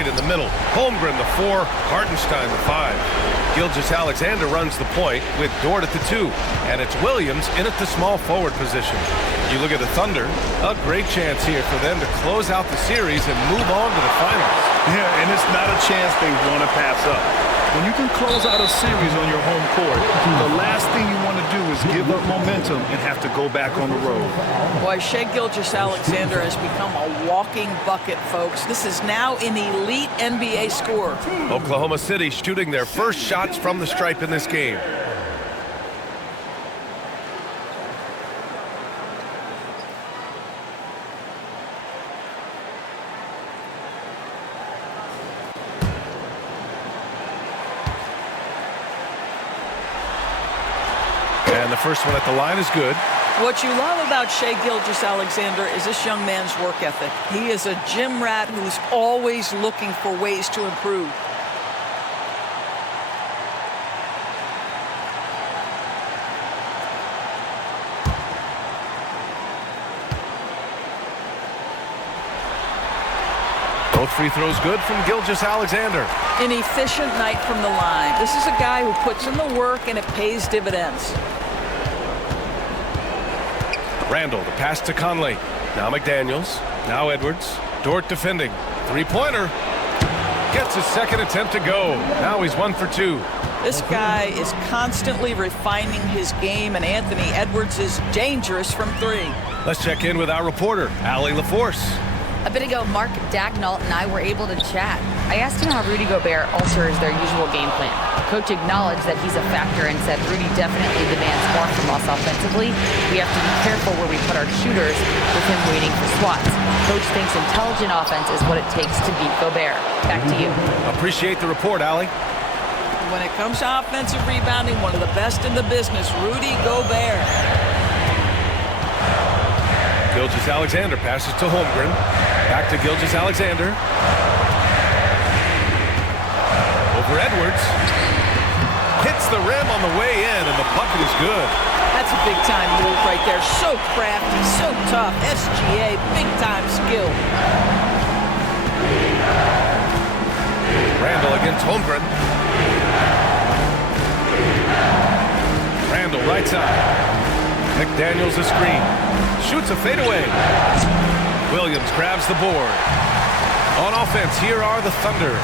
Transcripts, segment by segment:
tight in the middle. Holmgren the 4, Hartenstein the 5. Gilgeous-Alexander runs the point with Dort at the 2. And it's Williams in at the small forward position. You look at the Thunder, a great chance here for them to close out the series and move on to the finals. Yeah, and it's not a chance they want to pass up. When you can close out a series on your home court, the last thing you want to do is give up momentum and have to go back on the road. Boy, Shai Gilgeous-Alexander has become a walking bucket, folks. This is now an elite NBA scorer. Oklahoma City shooting their first shots from the stripe in this game. And the first one at the line is good. What you love about Shai Gilgeous-Alexander is this young man's work ethic. He is a gym rat who's always looking for ways to improve. Both free throws good from Gilgeous-Alexander. An efficient night from the line. This is a guy who puts in the work and it pays dividends. Randall, the pass to Conley. Now McDaniels. Now Edwards. Dort defending. Three-pointer. Gets his second attempt to go. Now he's 1 for 2. This guy is constantly refining his game, and Anthony Edwards is dangerous from 3. Let's check in with our reporter, Allie LaForce. A bit ago, Mark Dagnall and I were able to chat. I asked him how Rudy Gobert alters their usual game plan. Coach acknowledged that he's a factor and said Rudy definitely demands more from us offensively. We have to be careful where we put our shooters with him waiting for swats. Coach thinks intelligent offense is what it takes to beat Gobert. Back to you. Appreciate the report, Allie. When it comes to offensive rebounding, one of the best in the business, Rudy Gobert. Gilgeous-Alexander passes to Holmgren. Back to Gilgeous-Alexander. Over Edwards. Hits the rim on the way in, and the bucket is good. That's a big-time move right there. So crafty, so tough. SGA, big-time skill. Randall against Holmgren. Randall right side. McDaniels a screen. Shoots a fadeaway. Williams grabs the board. On offense, here are the Thunder.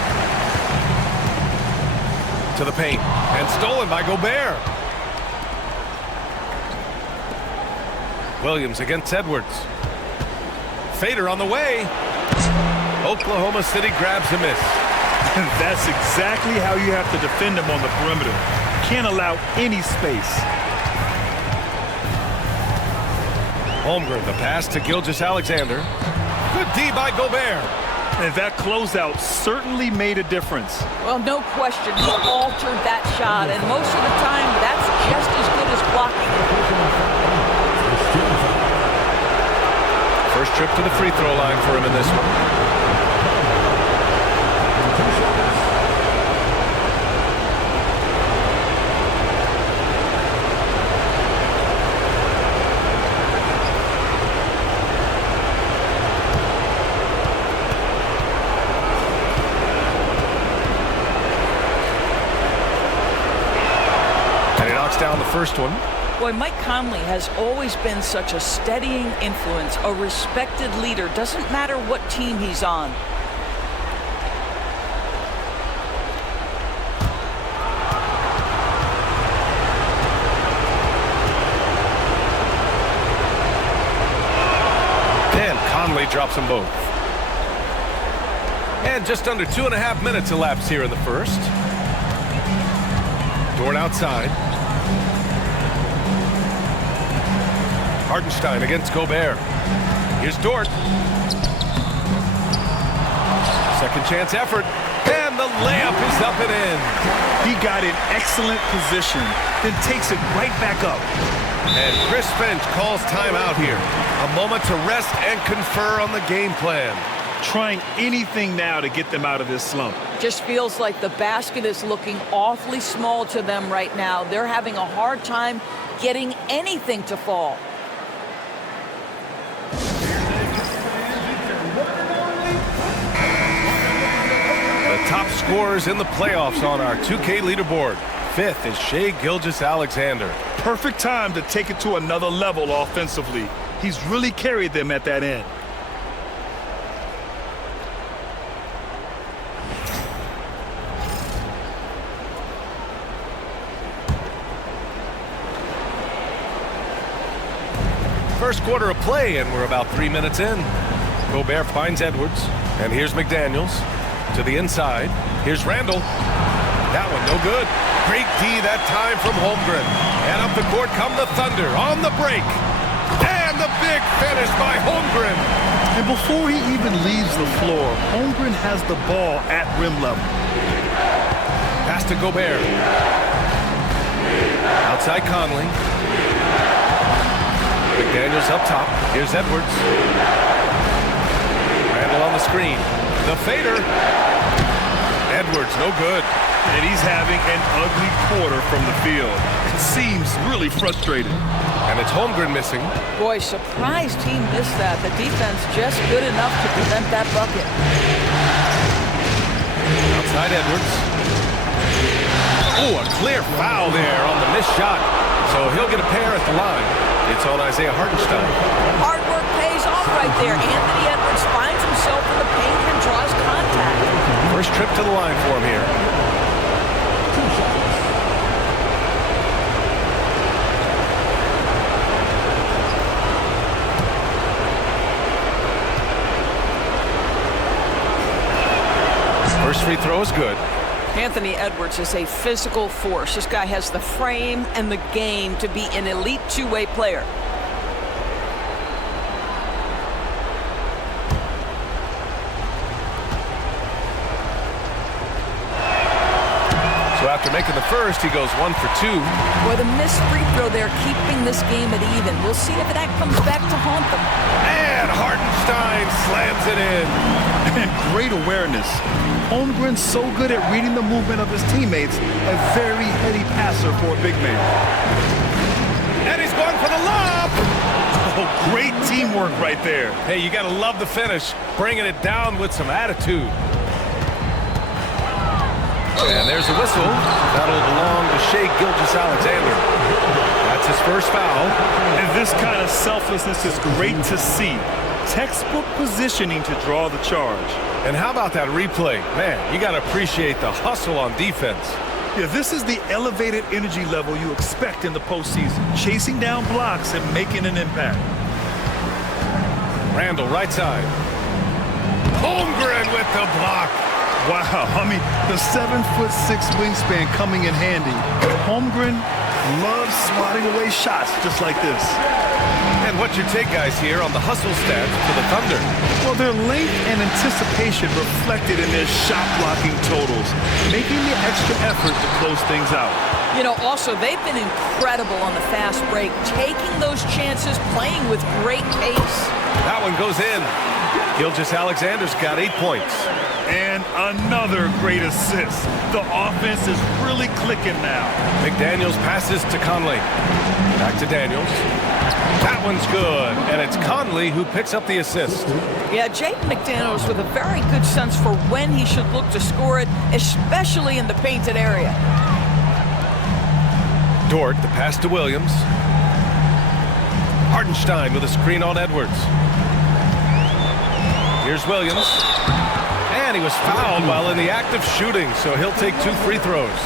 To the paint. And stolen by Gobert. Williams against Edwards. Fader on the way. Oklahoma City grabs a miss. That's exactly how you have to defend him on the perimeter. Can't allow any space. Holmgren, the pass to Gilgeous-Alexander. Good D by Gobert. And that closeout certainly made a difference. Well, no question, he altered that shot, and most of the time, that's just as good as blocking. First trip to the free throw line for him in this one. Down the first one. Boy, Mike Conley has always been such a steadying influence, a respected leader. Doesn't matter what team he's on. And Conley drops them both. And just under 2.5 minutes elapsed here in the first. Dort outside. Hartenstein against Gobert. Here's Dort. Second chance effort. And the layup is up and in. He got in excellent position, then takes it right back up. And Chris Finch calls timeout here. A moment to rest and confer on the game plan. Trying anything now to get them out of this slump. Just feels like the basket is looking awfully small to them right now. They're having a hard time getting anything to fall. top scorers in the playoffs on our 2K leaderboard. 5th is Shai Gilgeous-Alexander. Perfect time to take it to another level offensively. He's really carried them at that end. First quarter of play, and we're about 3 minutes in. Gobert finds Edwards, and here's McDaniels to the inside. Here's Randall. That one no good. Great D that time from Holmgren. And up the court come the Thunder on the break. And the big finish by Holmgren. And before he even leaves the floor, Holmgren has the ball at rim level. Pass to Gobert. Outside Conley. McDaniels up top. Here's Edwards. Randall on the screen. The fader. Edwards, no good. And he's having an ugly quarter from the field. It seems really frustrated. And it's Holmgren missing. Boy, surprised he missed that. The defense just good enough to prevent that bucket. Outside Edwards. Oh, a clear foul there on the missed shot. So he'll get a pair at the line. It's on Isaiah Hartenstein. Hard work pays off right there. Anthony Edwards finds himself in the paint and draws contact. First trip to the line for him here. First free throw is good. Anthony Edwards is a physical force. This guy has the frame and the game to be an elite two-way player. So after making the first, he goes 1 for 2. Boy, the missed free throw there keeping this game at even. We'll see if that comes back to haunt them. And Hartenstein slams it in. And great awareness. Holmgren's so good at reading the movement of his teammates. A very heady passer for a big man. And he's going for the lob. Oh, great teamwork right there. Hey, you got to love the finish. Bringing it down with some attitude. And there's the whistle. That'll belong to Shai Gilgeous-Alexander. That's his first foul. And this kind of selflessness is great to see. Textbook positioning to draw the charge. And how about that replay? Man, you got to appreciate the hustle on defense. Yeah, this is the elevated energy level you expect in the postseason. Chasing down blocks and making an impact. Randall, right side. Holmgren with the block. Wow, I mean, the 7'6" wingspan coming in handy. Holmgren loves swatting away shots just like this. And what's your take, guys, here on the hustle stats for the Thunder? Well, their length and anticipation reflected in their shot blocking totals, making the extra effort to close things out. You know, also, they've been incredible on the fast break, taking those chances, playing with great pace. That one goes in. Gilgeous-Alexander's got 8 points. And another great assist. The offense is really clicking now. McDaniels passes to Conley. Back to Daniels. That one's good. And it's Conley who picks up the assist. Yeah, Jaden McDaniels with a very good sense for when he should look to score it, especially in the painted area. Dort, the pass to Williams. Hartenstein with a screen on Edwards. Here's Williams. And he was fouled while in the act of shooting, so he'll take 2 free throws.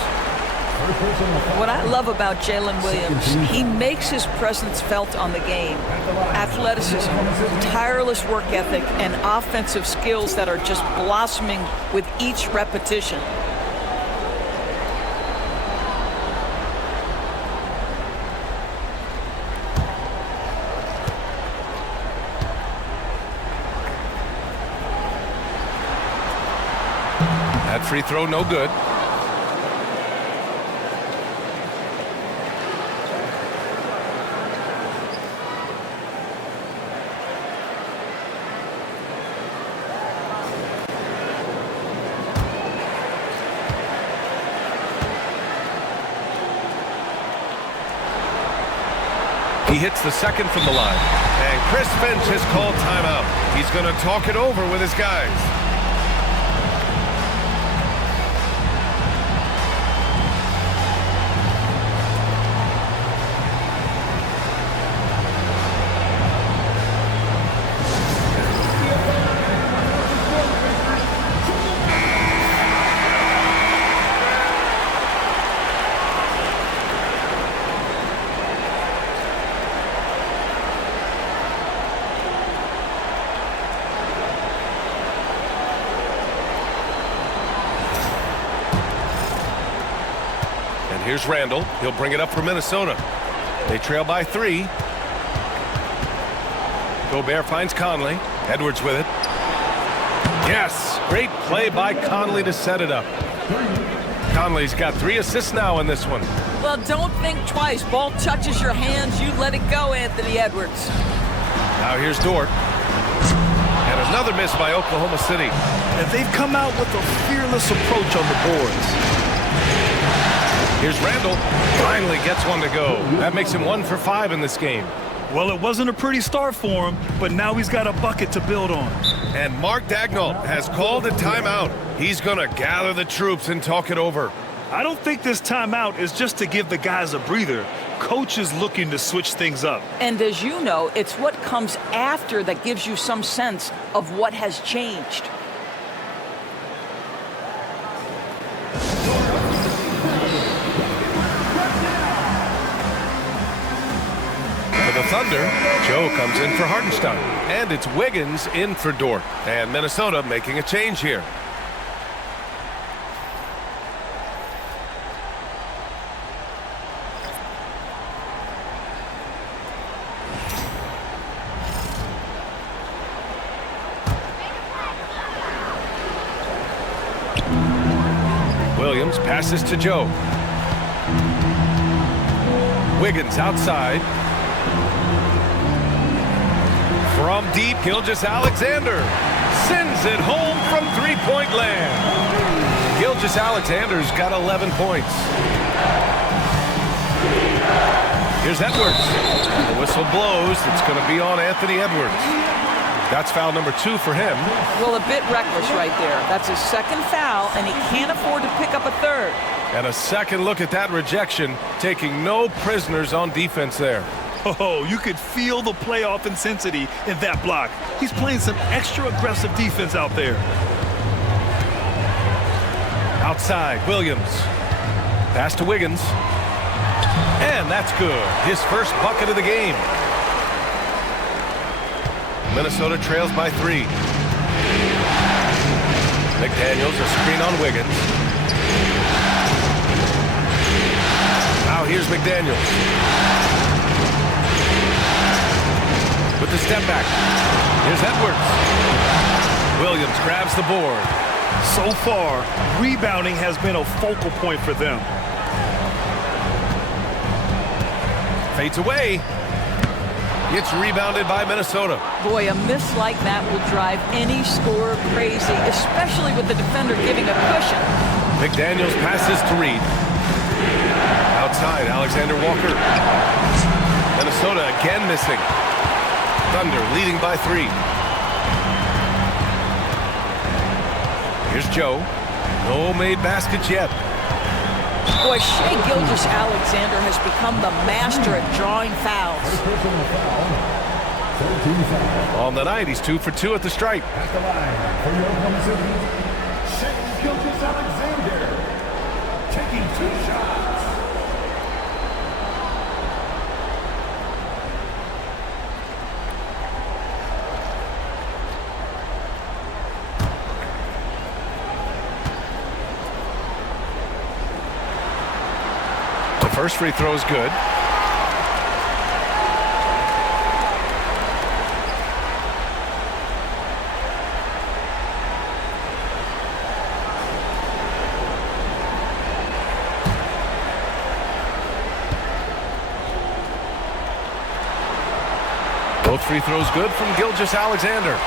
What I love about Jalen Williams, he makes his presence felt on the game. Athleticism, tireless work ethic, and offensive skills that are just blossoming with each repetition. That free throw, no good. He hits the second from the line. And Chris Finch has called timeout. He's going to talk it over with his guys. Here's Randall. He'll bring it up for Minnesota. They trail by 3. Gobert finds Conley. Edwards with it. Yes, great play by Conley to set it up. Conley's got 3 assists now in this one. Well, don't think twice. Ball touches your hands, you let it go, Anthony Edwards. Now here's Dort. And another miss by Oklahoma City. And they've come out with a fearless approach on the boards. Here's Randall. Finally gets one to go. That makes him 1 for 5 in this game. Well, it wasn't a pretty start for him, but now he's got a bucket to build on. And Mark Daigneault has called a timeout. He's going to gather the troops and talk it over. I don't think this timeout is just to give the guys a breather. Coach is looking to switch things up. And as you know, it's what comes after that gives you some sense of what has changed. For the Thunder, Joe comes in for Hartenstein. And it's Wiggins in for Dort. And Minnesota making a change here. Williams passes to Joe. Wiggins outside. From deep, Gilgeous-Alexander sends it home from three-point land. Gilgeous-Alexander's got 11 points. Here's Edwards. The whistle blows. It's going to be on Anthony Edwards. That's foul number 2 for him. Well, a bit reckless right there. That's his second foul, and he can't afford to pick up a third. And a second look at that rejection, taking no prisoners on defense there. Oh, you could feel the playoff intensity in that block. He's playing some extra aggressive defense out there. Outside, Williams. Pass to Wiggins. And that's good. His first bucket of the game. Minnesota trails by 3. McDaniels, a screen on Wiggins. Now here's McDaniels. With the step back. Here's Edwards. Williams grabs the board. So far, rebounding has been a focal point for them. Fades away. It's rebounded by Minnesota. Boy, a miss like that will drive any scorer crazy, especially with the defender giving a cushion. McDaniels passes to Reed. Outside, Alexander Walker. Minnesota again missing. Thunder leading by 3. Here's Joe. No made baskets yet. Boy, Shai Gilgeous-Alexander has become the master at drawing fouls. On the night, he's 2 for 2 at the stripe. At the line for your Oklahoma City, Shai Gilgeous-Alexander taking 2 shots. First free throw is good. Both free throws good from Gilgeous-Alexander.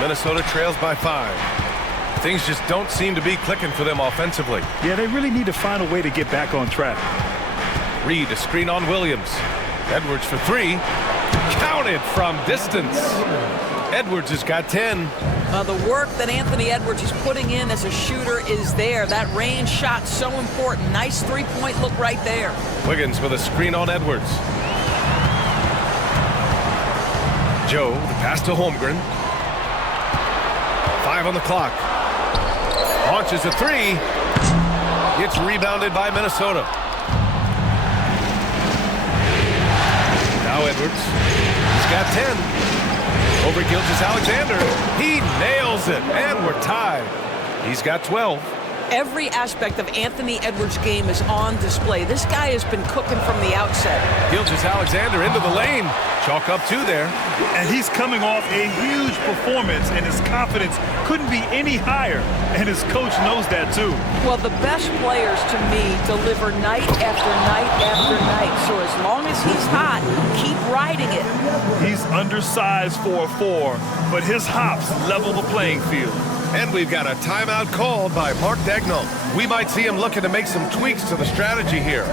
Minnesota trails by 5. Things just don't seem to be clicking for them offensively. Yeah, they really need to find a way to get back on track. Reed, a screen on Williams. Edwards for 3. Counted from distance. Edwards has got 10. The work that Anthony Edwards is putting in as a shooter is there. That range shot so important. Nice three-point look right there. Wiggins with a screen on Edwards. Joe, the pass to Holmgren. 5 on the clock. Launches a 3. It's rebounded by Minnesota. Now Edwards. He's got 10. Over Gilgeous-Alexander. He nails it, and we're tied. He's got 12. Every aspect of Anthony Edwards' game is on display. This guy has been cooking from the outset. Gilgeous-Alexander into the lane. Chalk up 2 there. And he's coming off a huge performance, and his confidence couldn't be any higher. And his coach knows that, too. Well, the best players, to me, deliver night after night after night. So as long as he's hot, keep riding it. He's undersized for a 4, but his hops level the playing field. And we've got a timeout called by Mark Daigneault. We might see him looking to make some tweaks to the strategy here.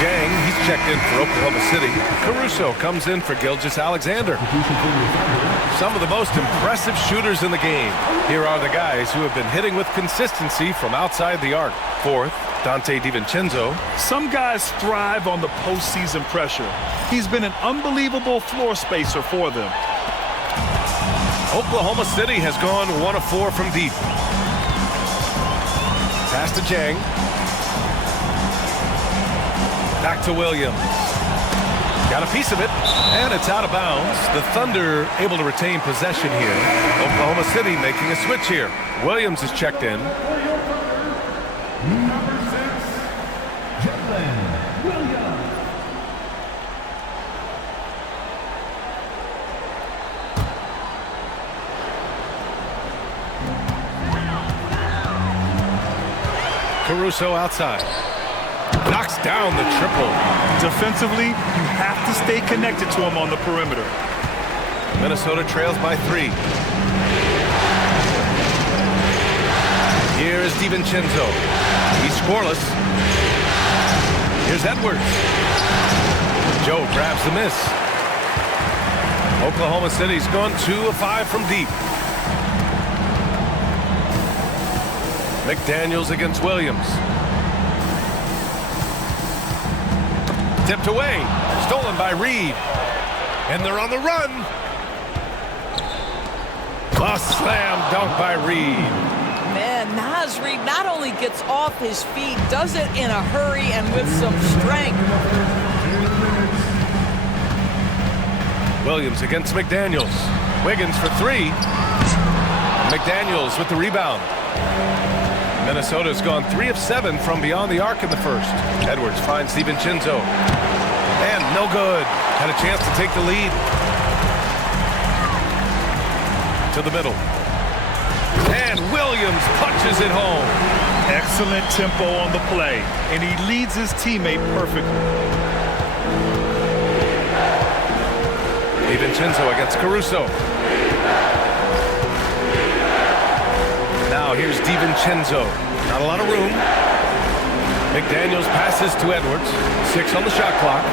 Jang, he's checked in for Oklahoma City. Caruso comes in for Gilgeous-Alexander. Some of the most impressive shooters in the game. Here are the guys who have been hitting with consistency from outside the arc. Fourth, Dante DiVincenzo. Some guys thrive on the postseason pressure. He's been an unbelievable floor spacer for them. Oklahoma City has gone 1 of 4 from deep. Pass to Jang. Back to Williams. Got a piece of it, and it's out of bounds. The Thunder able to retain possession here. Oklahoma City making a switch here. Williams is checked in. Number 6, Jalen Williams. Caruso outside. Knocks down the triple. Defensively, you have to stay connected to him on the perimeter. Minnesota trails by 3. Here's DiVincenzo. He's scoreless. Here's Edwards. Joe grabs the miss. Oklahoma City's gone 2 of 5 from deep. McDaniels against Williams. Tipped away. Stolen by Reed. And they're on the run. A slam dunk by Reed. Man, Naz Reid not only gets off his feet, does it in a hurry and with some strength. Williams against McDaniels. Wiggins for 3. McDaniels with the rebound. Minnesota's gone 3 of 7 from beyond the arc in the first. Edwards finds DiVincenzo. And no good. Had a chance to take the lead. To the middle. And Williams punches it home. Excellent tempo on the play, and he leads his teammate perfectly. DiVincenzo against Caruso. Now here's DiVincenzo. Not a lot of room. McDaniels passes to Edwards. 6 on the shot clock.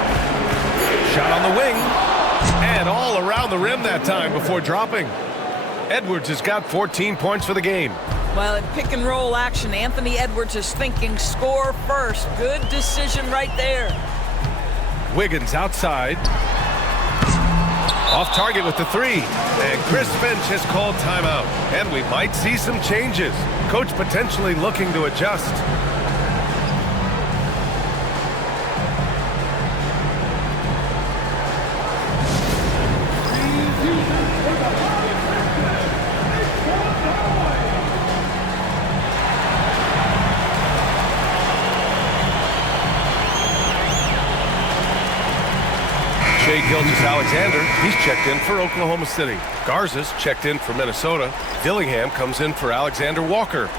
Shot on the wing. And all around the rim that time before dropping. Edwards has got 14 points for the game. Well, in pick and roll action, Anthony Edwards is thinking score first. Good decision right there. Wiggins outside. Off target with the 3. And Chris Finch has called timeout. And we might see some changes. Coach potentially looking to adjust. Gilgeous-Alexander, he's checked in for Oklahoma City. Garza's checked in for Minnesota. Dillingham comes in for Alexander Walker.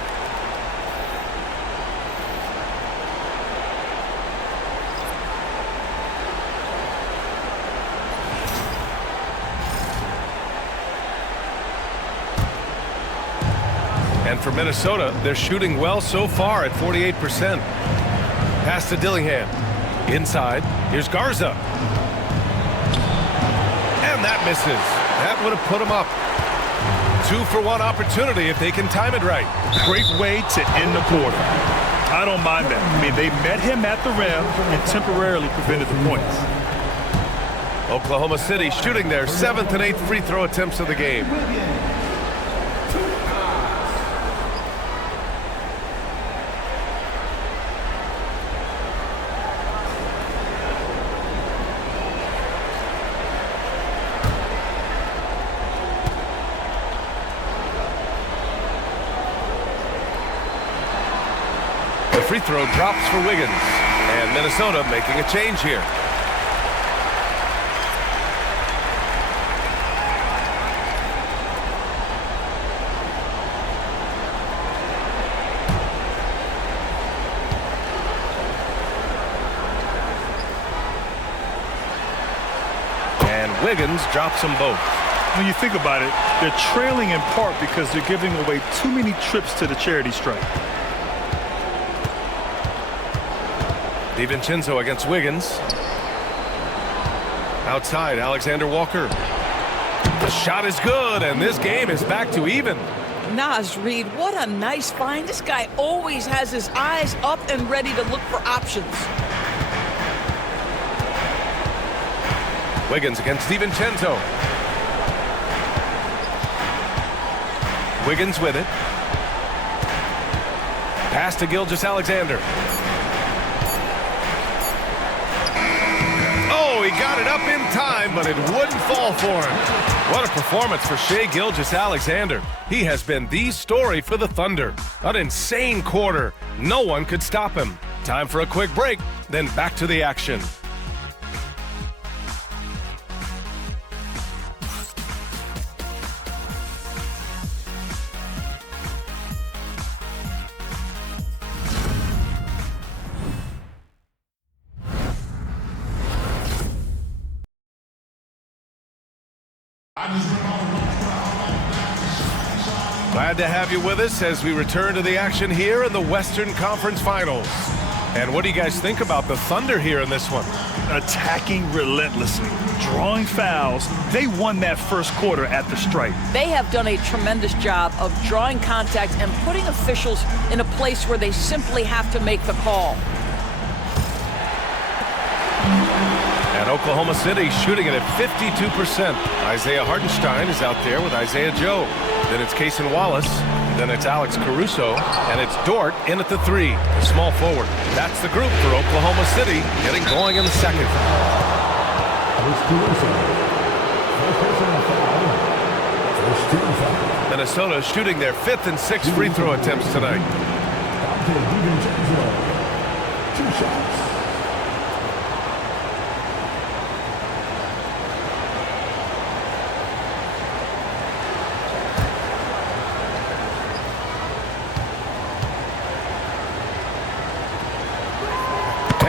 And for Minnesota, they're shooting well so far at 48%. Pass to Dillingham. Inside, here's Garza. And that misses. That would have put him up. 2-for-1 opportunity if they can time it right. Great way to end the quarter. I don't mind that. I mean, they met him at the rim and temporarily prevented the points. Oklahoma City shooting their 7th and 8th free throw attempts of the game. The free throw drops for Wiggins. And Minnesota making a change here. And Wiggins drops them both. When you think about it, they're trailing in part because they're giving away too many trips to the charity stripe. DiVincenzo against Wiggins. Outside, Alexander Walker. The shot is good, and this game is back to even. Naz Reid, what a nice find. This guy always has his eyes up and ready to look for options. Wiggins against DiVincenzo. Wiggins with it. Pass to Gilgeous-Alexander. Oh, he got it up in time, but it wouldn't fall for him. What a performance for Shai Gilgeous-Alexander. He has been the story for the Thunder. An insane quarter. No one could stop him. Time for a quick break, then back to the action. Glad to have you with us as we return to the action here in the Western Conference Finals. And what do you guys think about the Thunder here in this one? Attacking relentlessly, drawing fouls. They won that first quarter at the stripe. They have done a tremendous job of drawing contact and putting officials in a place where they simply have to make the call. And Oklahoma City shooting it at 52%. Isaiah Hartenstein is out there with Isaiah Joe. Then it's Cason Wallace. Then it's Alex Caruso. And it's Dort in at the 3, the small forward. That's the group for Oklahoma City getting going in the second. Minnesota shooting their 5th and 6th free throw attempts tonight. 2 shots.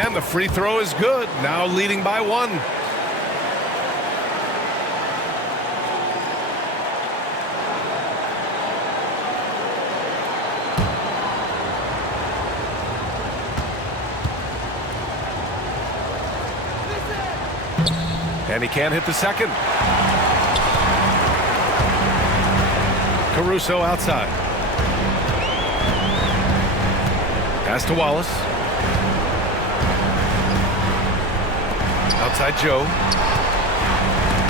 And the free throw is good. Now leading by 1. And he can't hit the second. Caruso outside. Pass to Wallace. Outside Joe.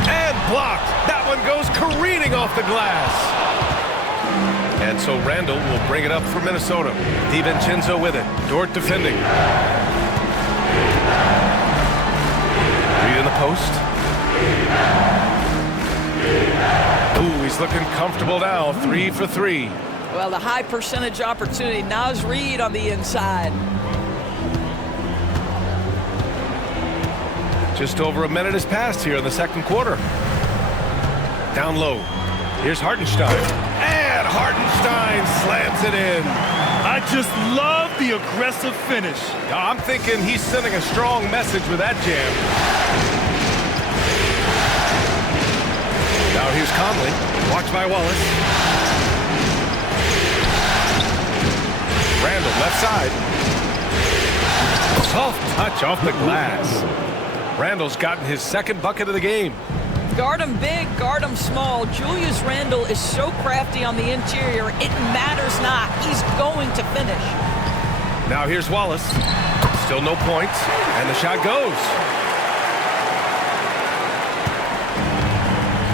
And blocked. That one goes careening off the glass. And so Randall will bring it up for Minnesota. DiVincenzo with it. Dort defending. Reid in the post. Ooh, he's looking comfortable now. 3 for 3. Well, the high percentage opportunity. Naz Reid on the inside. Just over a minute has passed here in the second quarter. Down low. Here's Hartenstein. And Hartenstein slams it in. I just love the aggressive finish. I'm thinking he's sending a strong message with that jam. Now here's Conley. Watched by Wallace. Randall left side. Soft touch off the glass. Randall's gotten his second bucket of the game. Guard him big, guard him small. Julius Randle is so crafty on the interior, it matters not. He's going to finish. Now here's Wallace. Still no points, and the shot goes.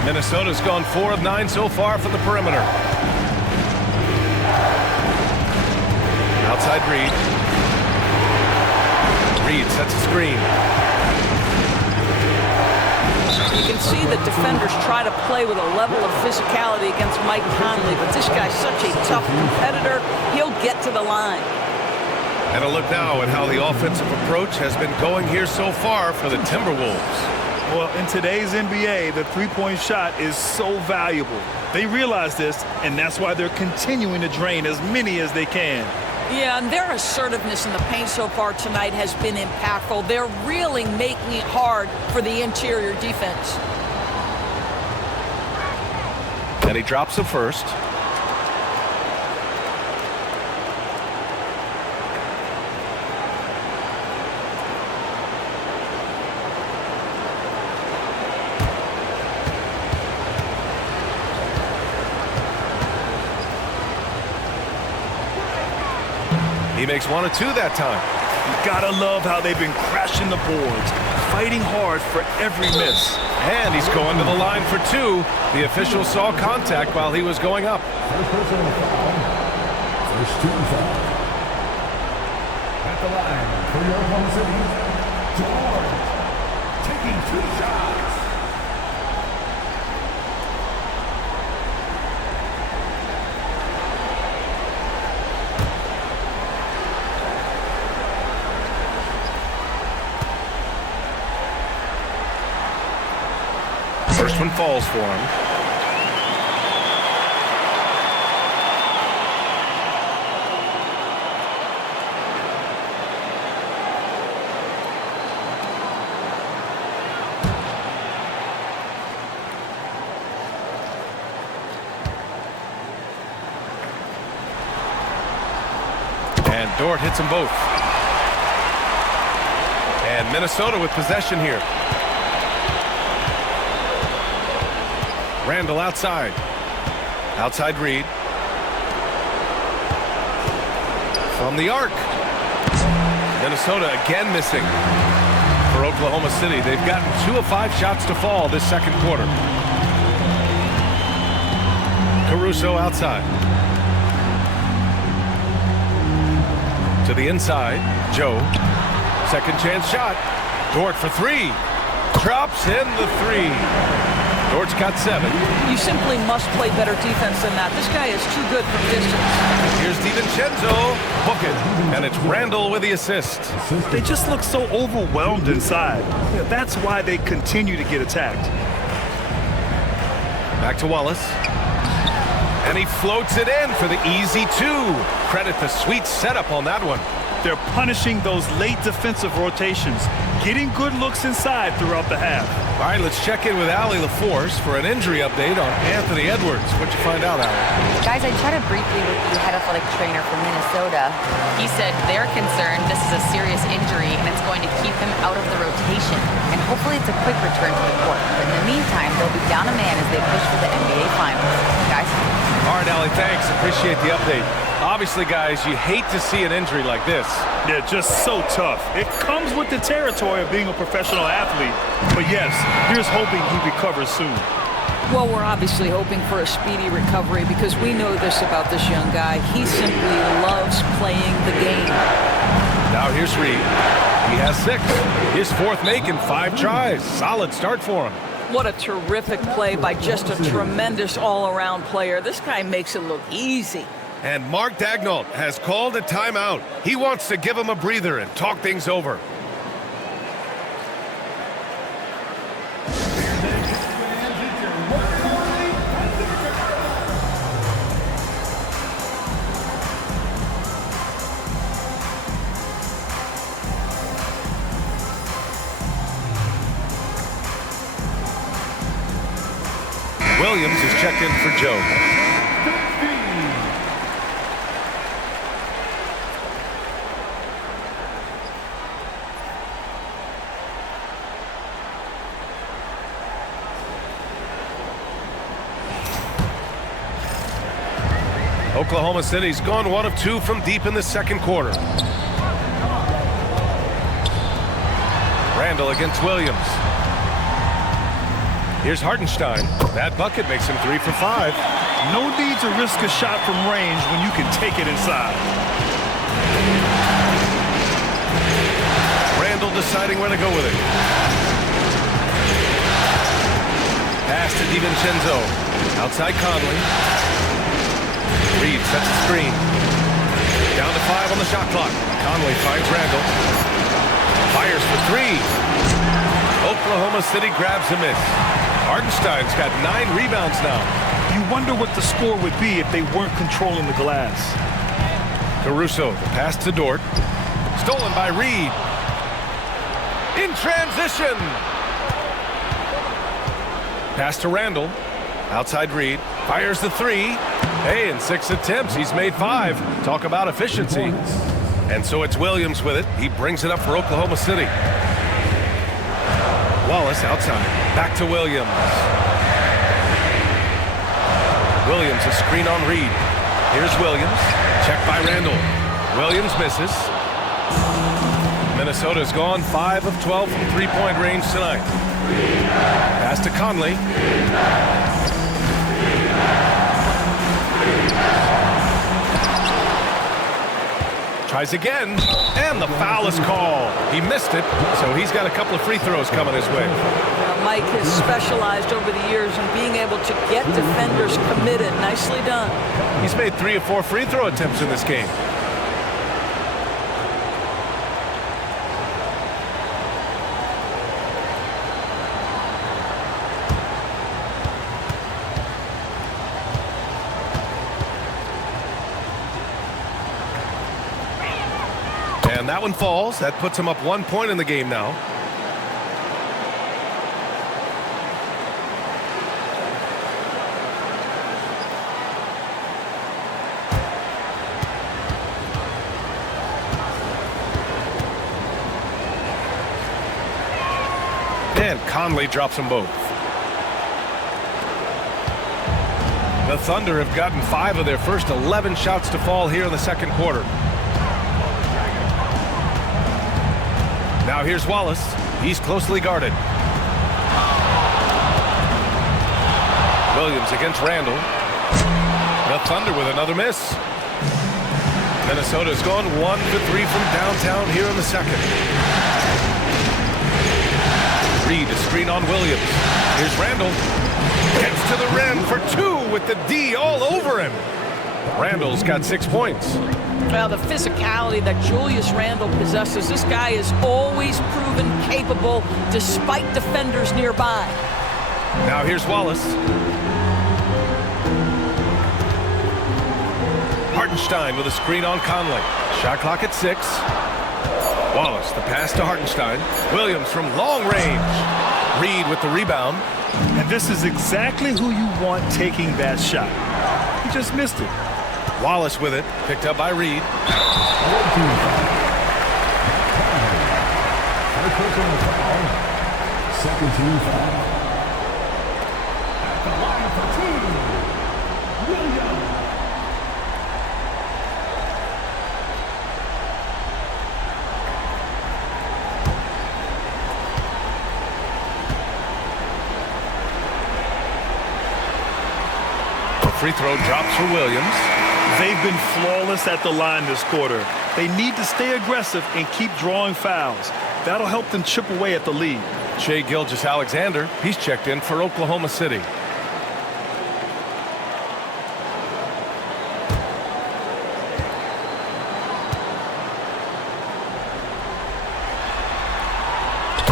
Minnesota's gone 4 of 9 so far from the perimeter. Outside Reid. Reid sets a screen. You can see the defenders try to play with a level of physicality against Mike Conley, but this guy's such a tough competitor, he'll get to the line. And a look now at how the offensive approach has been going here so far for the Timberwolves. Well, in today's NBA, the three-point shot is so valuable. They realize this, and that's why they're continuing to drain as many as they can. Yeah, and their assertiveness in the paint so far tonight has been impactful. They're really making it hard for the interior defense. And he drops the first. He makes 1 of 2 that time. You gotta love how they've been crashing the boards, fighting hard for every miss. And he's going to the line for 2. The official saw contact while he was going up. First personal foul. First team foul. At the line for your home city, George. Taking 2 shots. First one falls for him. And Dort hits them both. And Minnesota with possession here. Randall outside. Outside Reed. From the arc. Minnesota again missing for Oklahoma City. They've gotten 2 of 5 shots to fall this second quarter. Caruso outside. To the inside. Joe. Second chance shot. Dort for 3. Drops in the 3. Dort's got 7. You simply must play better defense than that. This guy is too good from distance. Here's DiVincenzo. Book it. And it's Randall with the assist. They just look so overwhelmed inside. Yeah, that's why they continue to get attacked. Back to Wallace. And he floats it in for the easy 2. Credit the sweet setup on that one. They're punishing those late defensive rotations, getting good looks inside throughout the half. All right, let's check in with Allie LaForce for an injury update on Anthony Edwards. What'd you find out, Allie? Guys, I chatted briefly with the head athletic trainer from Minnesota. He said they're concerned this is a serious injury and it's going to keep him out of the rotation. And hopefully it's a quick return to the court. But in the meantime, they'll be down a man as they push for the NBA Finals. Guys? All right, Allie, thanks. Appreciate the update. Obviously, guys, you hate to see an injury like this. Yeah, just so tough. It comes with the territory of being a professional athlete. But yes, here's hoping he recovers soon. Well, we're obviously hoping for a speedy recovery because we know this about this young guy. He simply loves playing the game. Now here's Reed. He has 6. His 4th make in 5 tries. Solid start for him. What a terrific play by just a tremendous all-around player. This guy makes it look easy. And Mark Daigneault has called a timeout. He wants to give him a breather and talk things over. Williams is checked in for Joe. Oklahoma City's gone 1 of 2 from deep in the second quarter. Randall against Williams. Here's Hartenstein. That bucket makes him 3 for 5. No need to risk a shot from range when you can take it inside. Randall deciding where to go with it. Pass to DiVincenzo. Outside Conley. Reed sets the screen. Down to 2:05 on the shot clock. Conley finds Randall. Fires for three. Oklahoma City grabs a miss. Hartenstein's got 9 rebounds now. You wonder what the score would be if they weren't controlling the glass. Caruso, the pass to Dort. Stolen by Reed. In transition. Pass to Randall. Outside Reed. Fires the three. Hey, in 6 attempts, he's made 5. Talk about efficiency. And so it's Williams with it. He brings it up for Oklahoma City. Wallace outside. Back to Williams. Williams, a screen on Reed. Here's Williams. Check by Randall. Williams misses. Minnesota's gone 5 of 12 from three-point range tonight. Pass to Conley. Tries again, and the foul is called. He missed it, so he's got a couple of free throws coming his way. Mike has specialized over the years in being able to get defenders committed. Nicely done. He's made 3 or 4 free throw attempts in this game. And that one falls. That puts him up 1 point in the game now. And Conley drops them both. The Thunder have gotten 5 of their first 11 shots to fall here in the second quarter. Now here's Wallace. He's closely guarded. Williams against Randall. The Thunder with another miss. Minnesota's gone 1 for 3 from downtown here in the second. Reed, a screen on Williams. Here's Randall. Gets to the rim for 2 with the D all over him. Randall's got 6 points. Well, the physicality that Julius Randle possesses, this guy is always proven capable despite defenders nearby. Now here's Wallace. Hartenstein with a screen on Conley. Shot clock at 6. Wallace, the pass to Hartenstein. Williams from long range. Reed with the rebound. And this is exactly who you want taking that shot. He just missed it. Wallace with it, picked up by Reed. Second team foul. At the line for 2, Williams. The free throw drops for Williams. They've been flawless at the line this quarter. They need to stay aggressive and keep drawing fouls. That'll help them chip away at the lead. Shai Gilgeous-Alexander, he's checked in for Oklahoma City.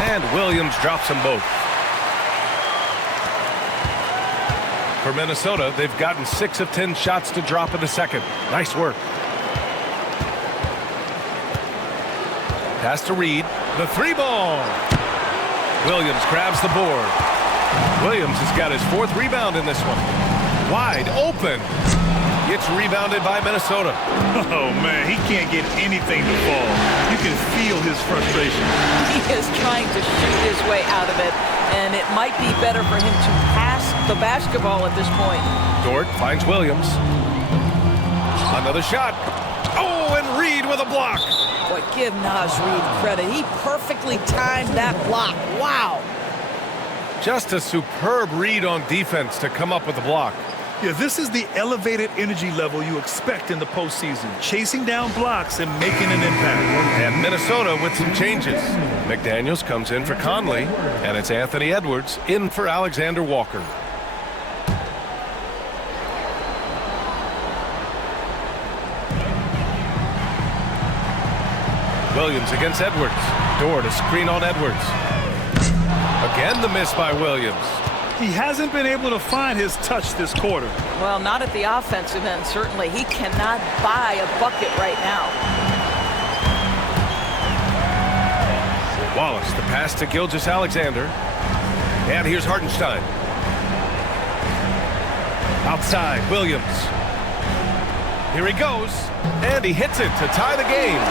And Williams drops them both. For Minnesota, they've gotten 6 of 10 shots to drop in the second. Nice work. Pass to Reed. The 3-ball. Williams grabs the board. Williams has got his 4th rebound in this one. Wide open. Gets rebounded by Minnesota. Oh, man, he can't get anything to fall. You can feel his frustration. He is trying to shoot his way out of it, and it might be better for him to pass the basketball at this point. Dort finds Williams. Another shot. Oh, and Reed with a block. Boy, give Naz Reed credit. He perfectly timed that block. Wow. Just a superb read on defense to come up with the block. Yeah, this is the elevated energy level you expect in the postseason. Chasing down blocks and making an impact. And Minnesota with some changes. McDaniels comes in for Conley, and it's Anthony Edwards in for Alexander Walker. Williams against Edwards. Dort to screen on Edwards. Again the miss by Williams. He hasn't been able to find his touch this quarter. Well, not at the offensive end, certainly. He cannot buy a bucket right now. Wallace, the pass to Gilgeous-Alexander. And here's Hartenstein. Outside, Williams. Here he goes. And he hits it to tie the game.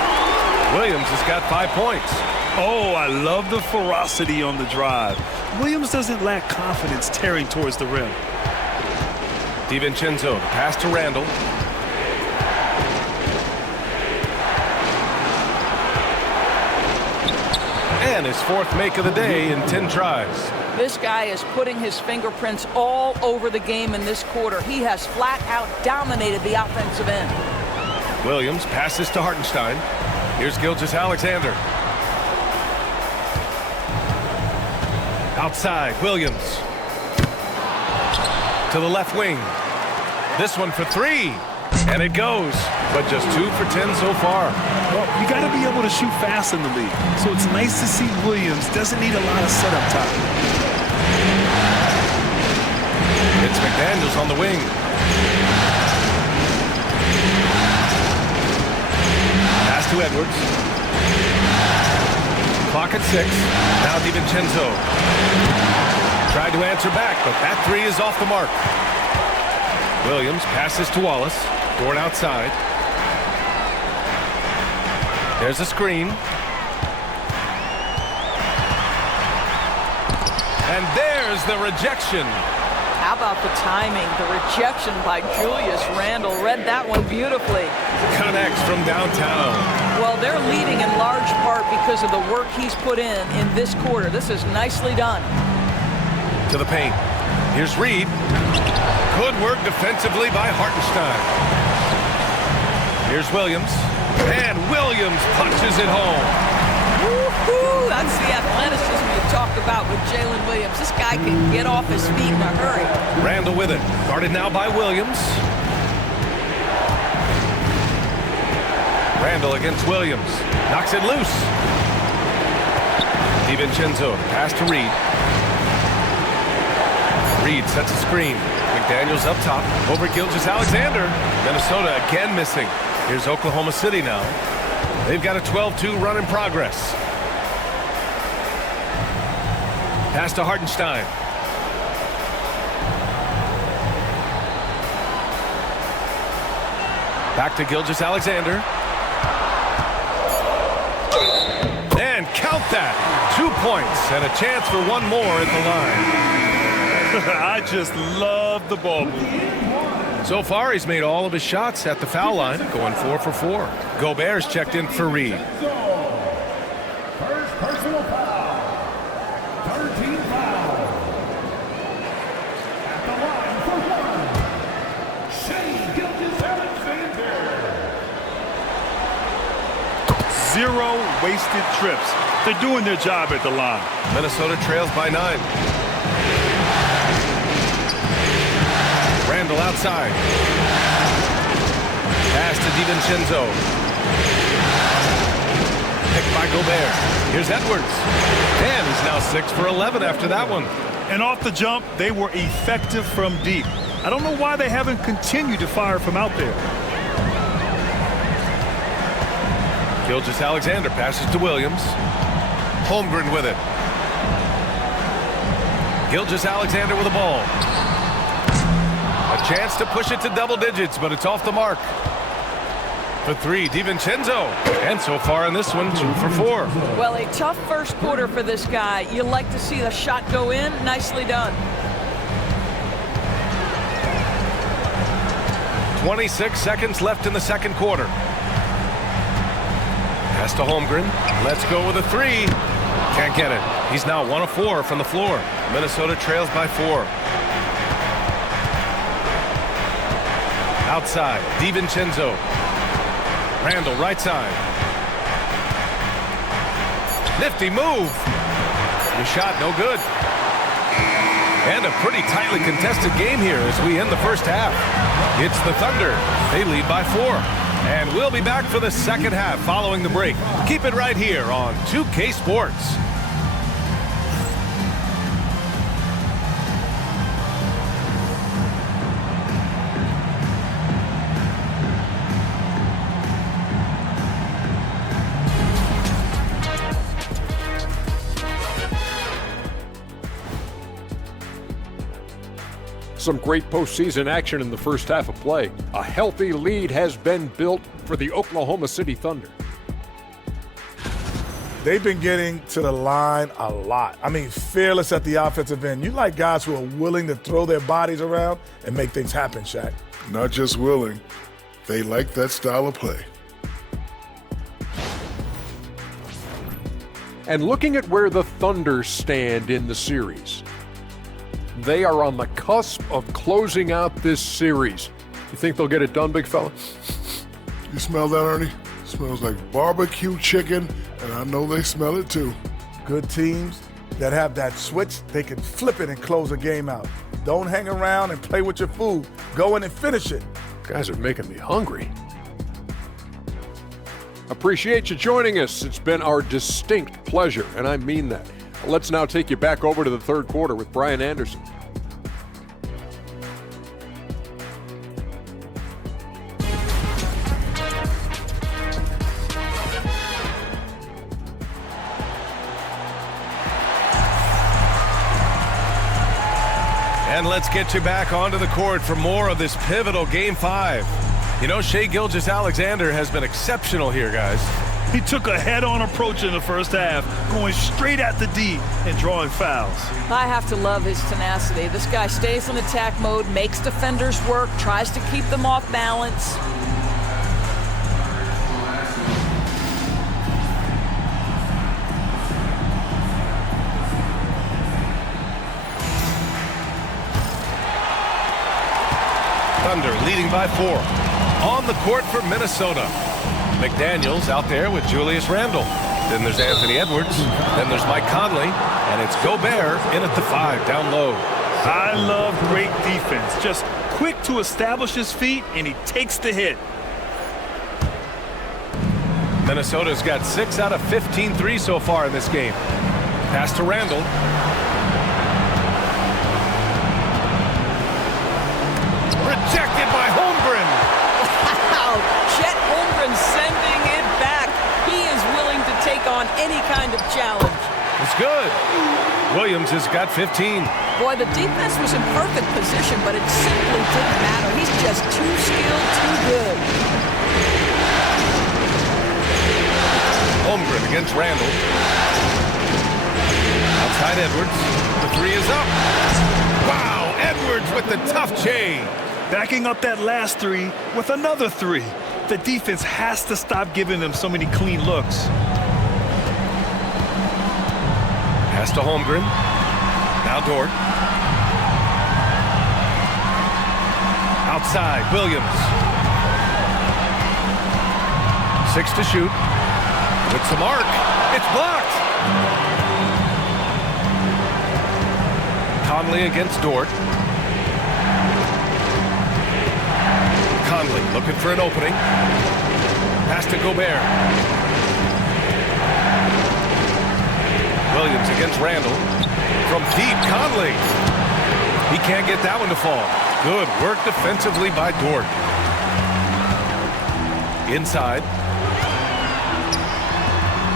Williams has got 5 points. Oh, I love the ferocity on the drive. Williams doesn't lack confidence tearing towards the rim. DiVincenzo, the pass to Randall. And his 4th make of the day in 10 tries. This guy is putting his fingerprints all over the game in this quarter. He has flat out dominated the offensive end. Williams passes to Hartenstein. Here's Gilgeous-Alexander. Outside, Williams. To the left wing. This one for 3. And it goes. But just 2 for 10 so far. Well, you got to be able to shoot fast in the league. So it's nice to see Williams doesn't need a lot of setup time. It's McDaniels on the wing. Pass to Edwards. Clock at 6. Now DiVincenzo. Tried to answer back, but that 3 is off the mark. Williams passes to Wallace. Dort outside. There's a screen. And there's the rejection. How about the timing? The rejection by Julius Randle. Read that one beautifully. Connects from downtown. Well, they're leading in large part because of the work he's put in this quarter. This is nicely done. To the paint. Here's Reed. Good work defensively by Hartenstein. Here's Williams. And Williams punches it home. Woo-hoo! That's the athleticism you talked about with Jalen Williams. This guy can get off his feet in a hurry. Randall with it. Guarded now by Williams. Randall against Williams. Knocks it loose. DiVincenzo. Pass to Reed. Reed sets a screen. McDaniels up top. Over Gilgeous-Alexander. Minnesota again missing. Here's Oklahoma City now. They've got a 12-2 run in progress. Pass to Hartenstein. Back to Gilgeous-Alexander. And count that. 2 points and a chance for one more at the line. I just love the ball movement. So far, he's made all of his shots at the foul line, going 4 for 4. Gobert's checked in for Reed. First personal foul. 13 foul. At the line for 1. Shea Gilgeous-Alexander. 0 wasted trips. They're doing their job at the line. Minnesota trails by 9. Randall outside. Pass to DiVincenzo. Picked by Gobert. Here's Edwards. And he's now 6 for 11 after that one. And off the jump, they were effective from deep. I don't know why they haven't continued to fire from out there. Gilgeous-Alexander passes to Williams. Holmgren with it. Gilgeous-Alexander with the ball. A chance to push it to double digits, but it's off the mark. For 3, DiVincenzo. And so far in this one, 2 for 4. Well, a tough first quarter for this guy. You like to see the shot go in. Nicely done. 26 seconds left in the second quarter. Pass to Holmgren. Let's go with a 3. Can't get it. He's now 1 of 4 from the floor. Minnesota trails by 4. Outside, DiVincenzo. Randall, right side. Nifty move. The shot, no good. And a pretty tightly contested game here as we end the first half. It's the Thunder. They lead by 4. And we'll be back for the second half following the break. Keep it right here on 2K Sports. Some great postseason action in the first half of play. A healthy lead has been built for the Oklahoma City Thunder. They've been getting to the line a lot. I mean, fearless at the offensive end. You like guys who are willing to throw their bodies around and make things happen, Shaq. Not just willing, they like that style of play. And looking at where the Thunder stand in the series, they are on the cusp of closing out this series. You think they'll get it done, big fella? You smell that, Ernie? It smells like barbecue chicken, and I know they smell it too. Good teams that have that switch, they can flip it and close a game out. Don't hang around and play with your food. Go in and finish it. Guys are making me hungry. Appreciate you joining us. It's been our distinct pleasure, and I mean that. Let's now take you back over to the third quarter with Brian Anderson. And let's get you back onto the court for more of this pivotal Game 5. You know, Shai Gilgeous-Alexander has been exceptional here, guys. He took a head-on approach in the first half, going straight at the D and drawing fouls. I have to love his tenacity. This guy stays in attack mode, makes defenders work, tries to keep them off balance. Thunder leading by 4. On the court for Minnesota. McDaniels out there with Julius Randle. Then there's Anthony Edwards. Then there's Mike Conley. And it's Gobert in at the 5 down low. I love great defense. Just quick to establish his feet, and he takes the hit. Minnesota's got 6 out of 15 threes so far in this game. Pass to Randle. Rejected by Holmgren. Wow, Chet Holmgren sending it back. He is willing to take on any kind of challenge. It's good. Williams has got 15. Boy, the defense was in perfect position, but it simply didn't matter. He's just too skilled, too good. Holmgren against Randle. Outside Edwards. The 3 is up. Wow, Edwards with the tough chain. Backing up that last 3 with another 3. The defense has to stop giving them so many clean looks. Pass to Holmgren. Now Dort. Outside, Williams. 6 to shoot. With some arc. It's blocked. Conley against Dort. Conley looking for an opening. Pass to Gobert. Williams against Randle. From deep, Conley. He can't get that one to fall. Good work defensively by Dort. Inside.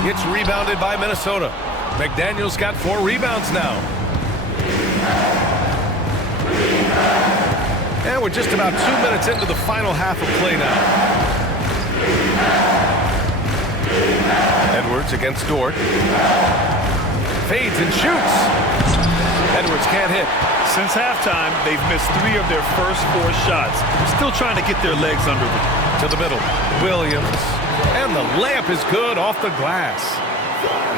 It's rebounded by Minnesota. McDaniel's got 4 rebounds now. And we're just about 2 minutes into the final half of play now. Edwards against Dort. Fades and shoots. Edwards can't hit. Since halftime, they've missed 3 of their first 4 shots. Still trying to get their legs under them. To the middle. Williams. And the layup is good off the glass.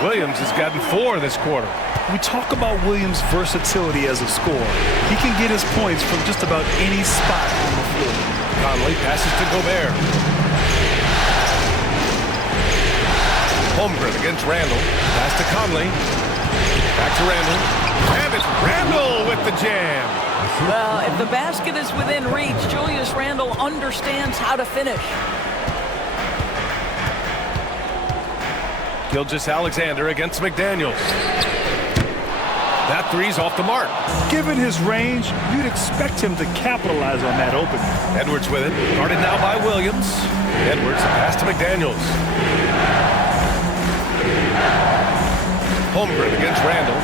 Williams has gotten 4 this quarter. We talk about Williams' versatility as a scorer. He can get his points from just about any spot on the floor. Conley passes to Gobert. Holmgren against Randle. Pass to Conley. Back to Randle. And it's Randle with the jam. Well, if the basket is within reach, Julius Randle understands how to finish. Gilgeous-Alexander against McDaniels. That three's off the mark. Given his range, you'd expect him to capitalize on that opening. Edwards with it. Guarded now by Williams. Edwards, the pass to McDaniels. Holmgren against Randall.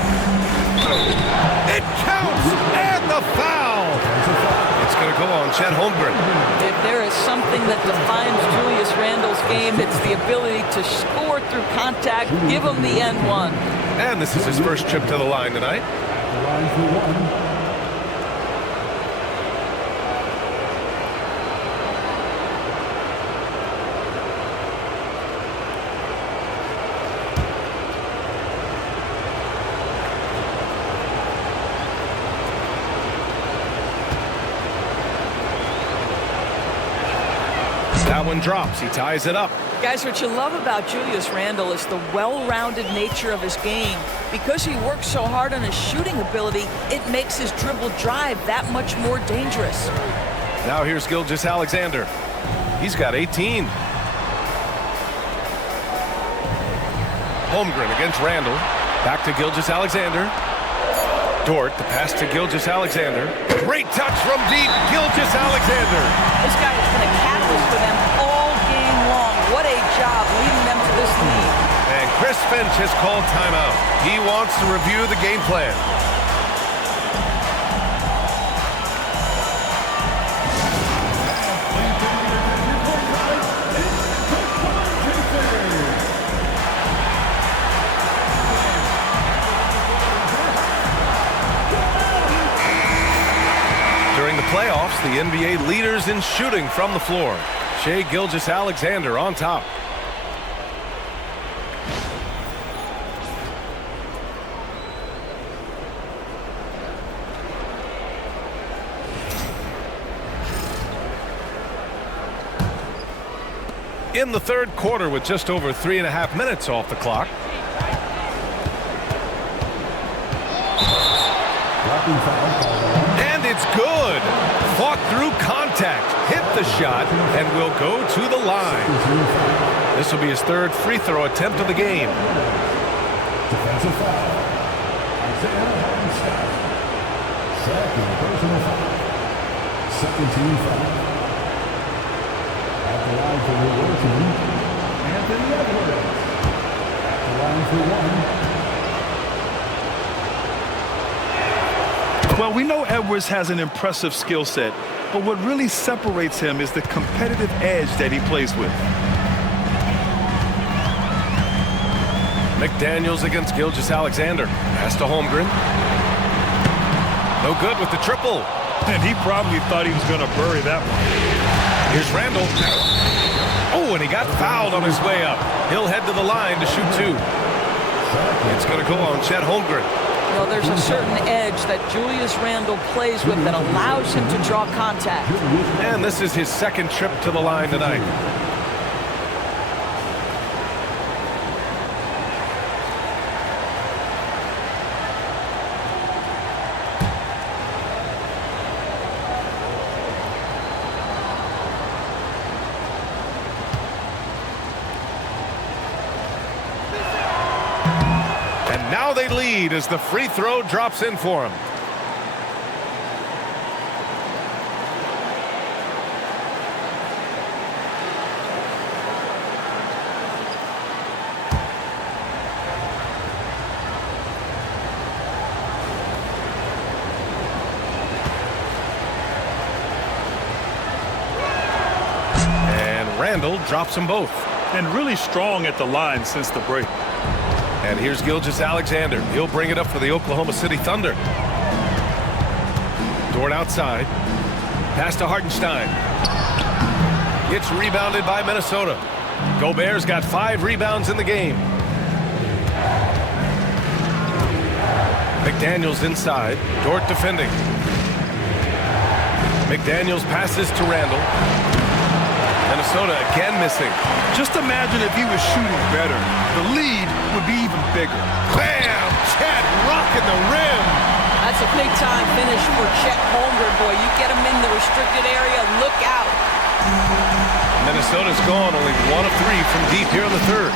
It counts, and the foul. It's going to go on Chet Holmgren. If there is something that defines Julius Randle's game, it's the ability to score through contact, give him the N1. And this is his first trip to the line tonight. The line for one. That one drops. He ties it up. Guys, what you love about Julius Randle is the well-rounded nature of his game. Because he works so hard on his shooting ability, it makes his dribble drive that much more dangerous. Now here's Gilgeous-Alexander. He's got 18. Holmgren against Randall. Back to Gilgeous-Alexander. Dort, the pass to Gilgeous-Alexander. Great touch from deep, Gilgeous-Alexander. This guy has been a catalyst for them all game long. What a job leading them to this lead. And Chris Finch has called timeout. He wants to review the game plan. During the playoffs, the NBA leaders in shooting from the floor. Shai Gilgeous-Alexander on top. In the third quarter with just over 3.5 minutes off the clock. And it's good. Fought through contact, hit the shot, and will go to the line. This will be his third free throw attempt of the game. Defensive foul. Isaiah Hartenstein. Second personal foul. Second team foul. At the line for the team, Anthony Edwards. At the line for one. Well, we know Edwards has an impressive skill set, but what really separates him is the competitive edge that he plays with. McDaniels against Gilgeous-Alexander. Pass to Holmgren. No good with the triple. And he probably thought he was going to bury that one. Here's Randall. Oh, and he got fouled on his way up. He'll head to the line to shoot two. It's going to go on Chet Holmgren. Well, there's a certain edge that Julius Randle plays with that allows him to draw contact. And this is his second trip to the line tonight. Now they lead as the free throw drops in for him. And Randall drops them both. And really strong at the line since the break. And here's Gilgeous-Alexander. He'll bring it up for the Oklahoma City Thunder. Dort outside. Pass to Hartenstein. It's rebounded by Minnesota. Gobert's got 5 rebounds in the game. McDaniels inside. Dort defending. McDaniels passes to Randall. Minnesota again missing. Just imagine if he was shooting better. The lead would be even bigger. Bam! Chet rocking the rim. That's a big-time finish for Chet Holmgren. Boy, you get him in the restricted area, look out. Minnesota's gone only 1 of 3 from deep here in the third.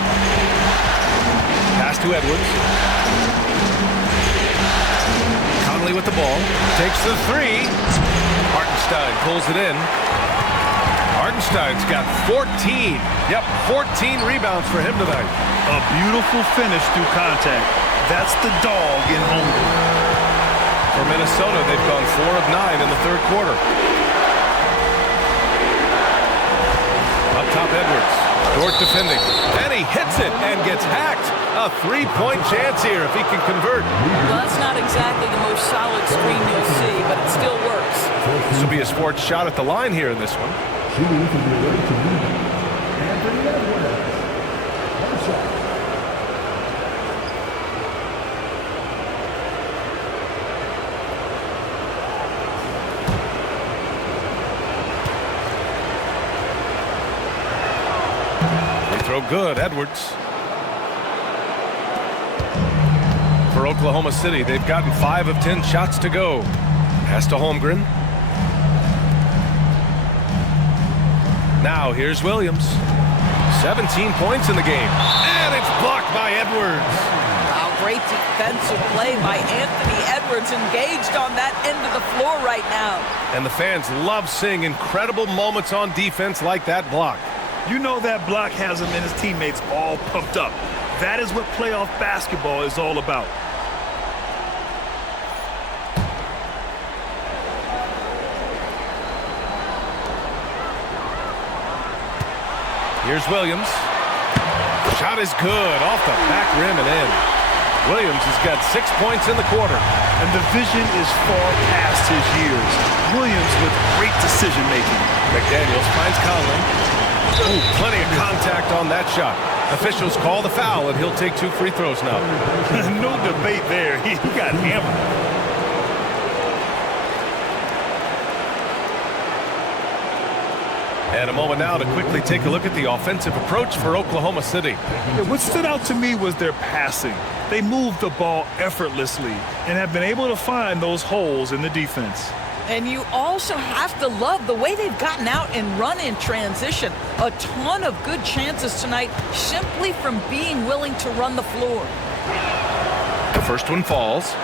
Pass to Edwards. Conley with the ball. Takes the three. Hartenstein pulls it in. Hartenstein's got 14. Yep, 14 rebounds for him tonight. A beautiful finish through contact. That's the dog in home. For Minnesota, they've gone 4 of 9 in the third quarter. Up top, Edwards. Dort defending. And he hits it and gets hacked. A three-point chance here if he can convert. Well, that's not exactly the most solid screen you'll see, but it still works. This will be a sports shot at the line here in this one. Shooting from the right to lead. Anthony Edwards. One shot. They throw good, Edwards. For Oklahoma City, they've gotten 5 of 10 shots to go. Pass to Holmgren. Now here's Williams. 17 points in the game. And it's blocked by Edwards. Wow, great defensive play by Anthony Edwards, engaged on that end of the floor right now. And the fans love seeing incredible moments on defense like that block. You know that block has him and his teammates all pumped up. That is what playoff basketball is all about. Here's Williams. Shot is good, off the back rim and in. Williams has got 6 points in the quarter. And the vision is far past his years. Williams with great decision-making. McDaniels finds Conley. Ooh, plenty of contact on that shot. Officials call the foul, and he'll take 2 free throws now. No debate there. He got hammered. And a moment now to quickly take a look at the offensive approach for Oklahoma City. What stood out to me was their passing. They moved the ball effortlessly and have been able to find those holes in the defense. And you also have to love the way they've gotten out and run in transition. A ton of good chances tonight simply from being willing to run the floor. The first one falls.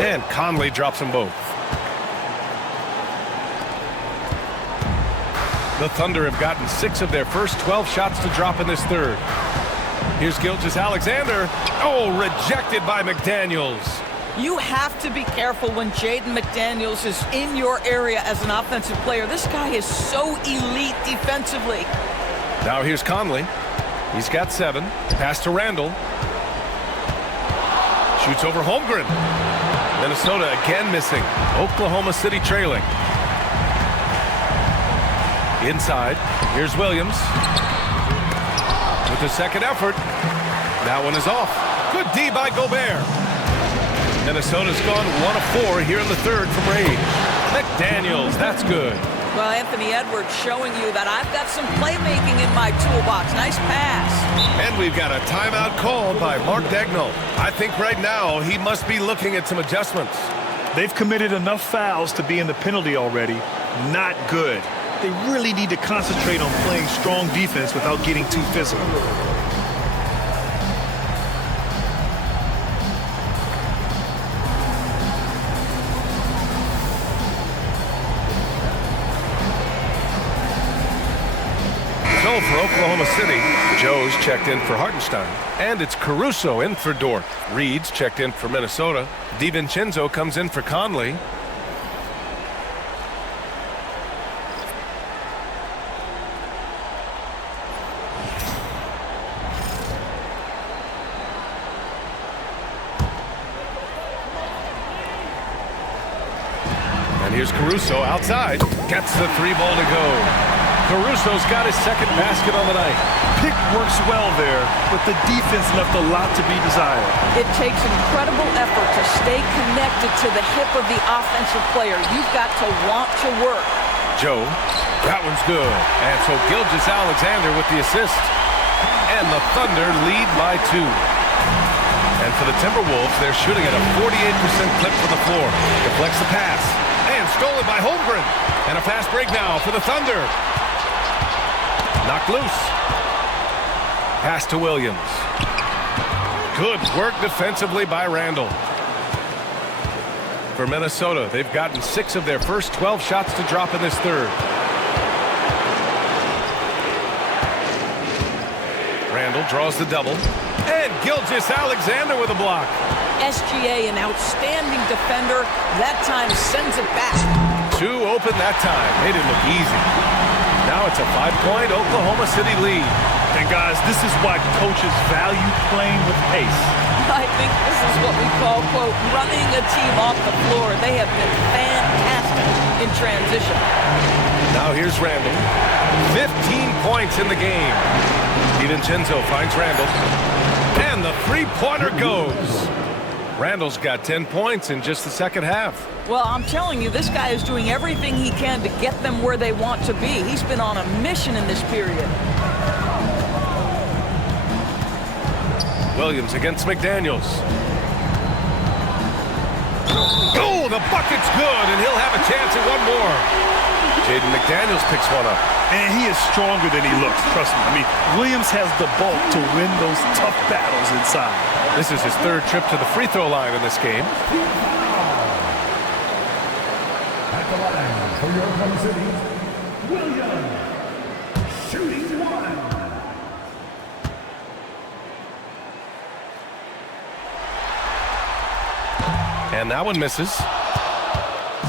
And Conley drops them both. The Thunder have gotten 6 of their first 12 shots to drop in this third. Here's Gilgeous-Alexander. Oh, rejected by McDaniels. You have to be careful when Jaden McDaniels is in your area as an offensive player. This guy is so elite defensively. Now here's Conley. He's got 7. Pass to Randall. Shoots over Holmgren. Minnesota again missing. Oklahoma City trailing. Inside. Here's Williams. With the second effort. That one is off. Good D by Gobert. Minnesota's gone 1 of 4 here in the third from Reid. McDaniels, that's good. Well, Anthony Edwards showing you that I've got some playmaking in my toolbox. Nice pass. And we've got a timeout called by Mark Daigneault. I think right now he must be looking at some adjustments. They've committed enough fouls to be in the penalty already. Not good. They really need to concentrate on playing strong defense without getting too physical. So for Oklahoma City, Joe's checked in for Hartenstein. And it's Caruso in for Dort. Reed's checked in for Minnesota. DiVincenzo comes in for Conley. And here's Caruso outside. Gets the 3-ball to go. Caruso's got his second basket on the night. Pick works well there, but the defense left a lot to be desired. It takes incredible effort to stay connected to the hip of the offensive player. You've got to want to work. Joe. That one's good. And so Gilgeous-Alexander with the assist. And the Thunder lead by 2. And for the Timberwolves, they're shooting at a 48% clip from the floor. Deflects the pass. And stolen by Holmgren. And a fast break now for the Thunder. Knocked loose. Pass to Williams. Good work defensively by Randall. For Minnesota, they've gotten 6 of their first 12 shots to drop in this third. Randall draws the double. And Gilgeous-Alexander with a block. SGA, an outstanding defender, that time sends it back. 2 open that time. Made it look easy. Now it's a 5-point Oklahoma City lead. And guys, this is why coaches value playing with pace. I think this is what we call, quote, running a team off the floor. They have been fantastic in transition. Now here's Randall. 15 points in the game. DiVincenzo finds Randall. And the three-pointer goes. Randall's got 10 points in just the second half. Well, I'm telling you, this guy is doing everything he can to get them where they want to be. He's been on a mission in this period. Williams against McDaniels. Oh, the bucket's good, and he'll have a chance at one more. Jaden McDaniels picks one up. And he is stronger than he looks, trust me. I mean, Williams has the bulk to win those tough battles inside. This is his 3rd trip to the free throw line in this game. At the line for your Oklahoma City, Williams, shooting 1. And that one misses.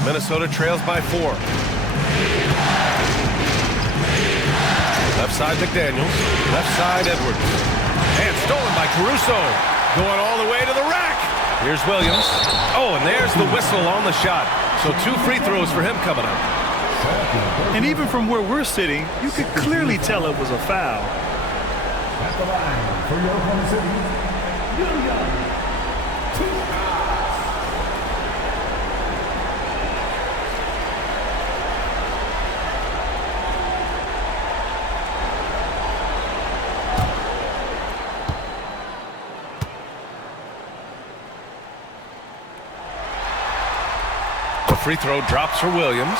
Minnesota trails by 4. Left side McDaniels. Left side Edwards. And stolen by Caruso. Going all the way to the rack. Here's Williams. Oh, and there's the whistle on the shot. So 2 free throws for him coming up. And even from where we're sitting, you could clearly tell it was a foul. At the line for your Oklahoma City, Williams, 2 shots. The free throw drops for Williams.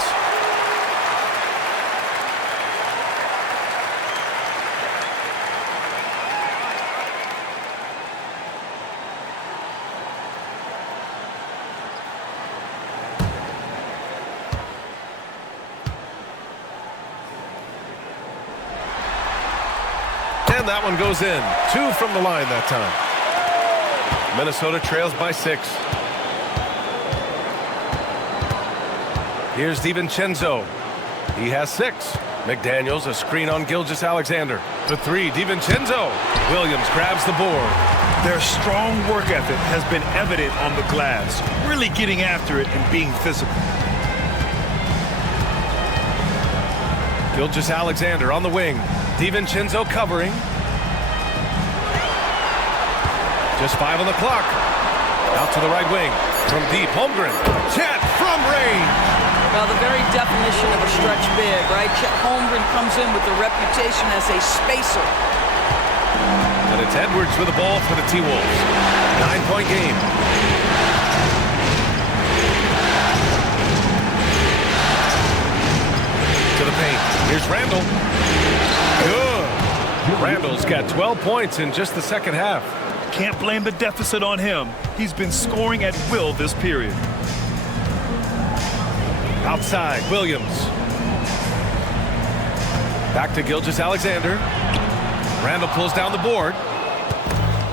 And that one goes in. 2 from the line that time. Minnesota trails by 6. Here's DiVincenzo. He has 6. McDaniels, a screen on Gilgeous-Alexander. For 3, DiVincenzo. Williams grabs the board. Their strong work ethic has been evident on the glass, really getting after it and being physical. Gilgeous-Alexander on the wing. DiVincenzo covering. Just 5 on the clock. Out to the right wing. From deep, Holmgren. Chet from range. Well, the very definition of a stretch big, right? Chet Holmgren comes in with the reputation as a spacer. And it's Edwards with the ball for the T-Wolves. 9-point game. To the paint. Here's Randall. Good. Randall's got 12 points in just the second half. Can't blame the deficit on him. He's been scoring at will this period. Outside, Williams. Back to Gilgeous-Alexander. Randall pulls down the board.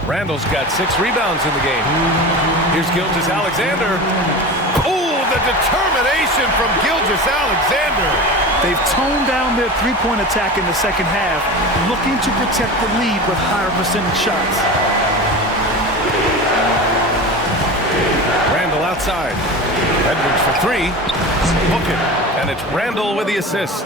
Randall's got 6 rebounds in the game. Here's Gilgeous-Alexander. Oh, the determination from Gilgeous-Alexander. They've toned down their three-point attack in the second half, looking to protect the lead with higher percentage shots. Randall outside. Edwards for 3. Book it. And it's Randall with the assist.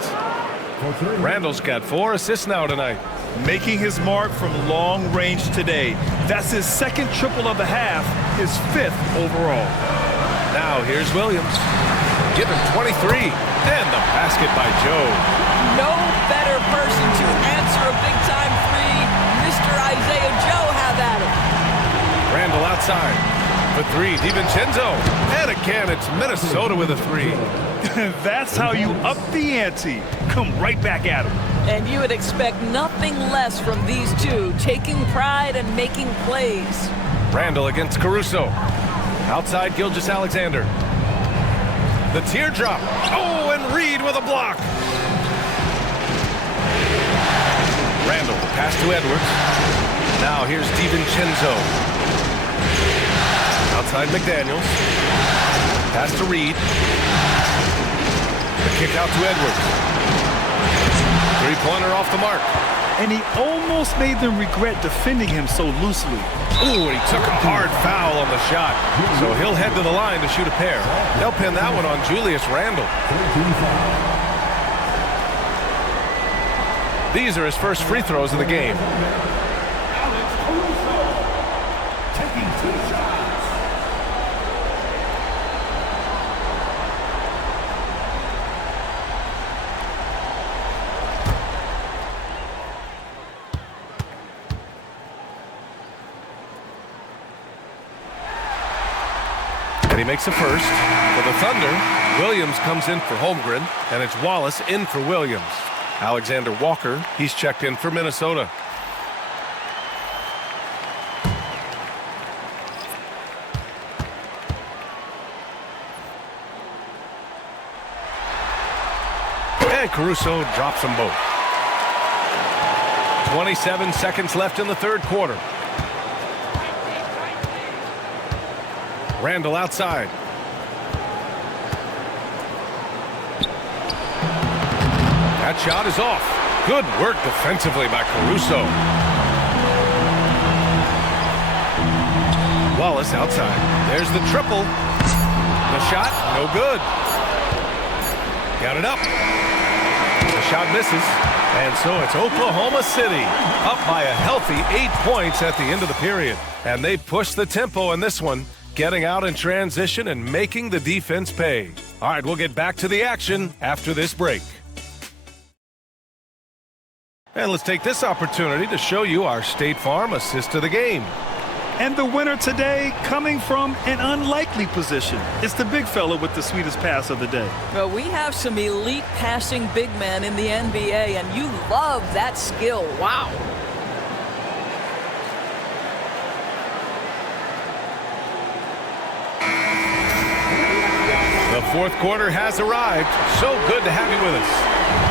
Randall's got 4 assists now tonight. Making his mark from long range today. That's his 2nd triple of the half, his 5th overall. Now here's Williams. Give him 23. And the basket by Joe. No better person to answer a big-time three. Mr. Isaiah Joe, have at it. Randall outside. For three, DiVincenzo. And again, it's Minnesota with a three. That's how you up the ante. Come right back at him. And you would expect nothing less from these two, taking pride and making plays. Randall against Caruso. Outside Gilgeous-Alexander. The teardrop. Oh, and Reed with a block. Randall, pass to Edwards. Now here's DiVincenzo. Outside McDaniels. Pass to Reed. The kick out to Edwards. Three-pointer off the mark. And he almost made them regret defending him so loosely. Ooh, and he took a hard foul on the shot. So he'll head to the line to shoot a pair. They'll pin that one on Julius Randle. These are his first free throws of the game. Taking 2 shots. And he makes the first. For the Thunder, Williams comes in for Holmgren, and it's Wallace in for Williams. Alexander Walker, he's checked in for Minnesota. And Caruso drops them both. 27 seconds left in the third quarter. Randall outside. That shot is off. Good work defensively by Caruso. Wallace outside. There's the triple. The shot, no good. Got it up. The shot misses. And so it's Oklahoma City up by a healthy 8 points at the end of the period. And they push the tempo in this one, getting out in transition and making the defense pay. All right, we'll get back to the action after this break. And let's take this opportunity to show you our State Farm assist of the game. And the winner today coming from an unlikely position. It's the big fella with the sweetest pass of the day. Well, we have some elite passing big men in the NBA, and you love that skill. Wow. The fourth quarter has arrived. So good to have you with us.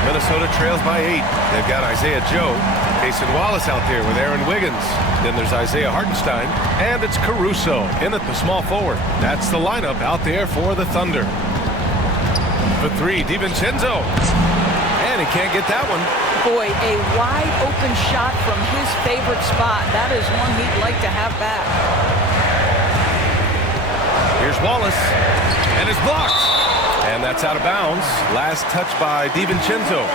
Minnesota trails by 8. They've got Isaiah Joe, Cason Wallace out there with Aaron Wiggins. Then there's Isaiah Hartenstein, and it's Caruso in at the small forward. That's the lineup out there for the Thunder. For three, DiVincenzo. And he can't get that one. Boy, a wide open shot from his favorite spot. That is one he'd like to have back. Here's Wallace, and it's blocked. And that's out of bounds. Last touch by DiVincenzo.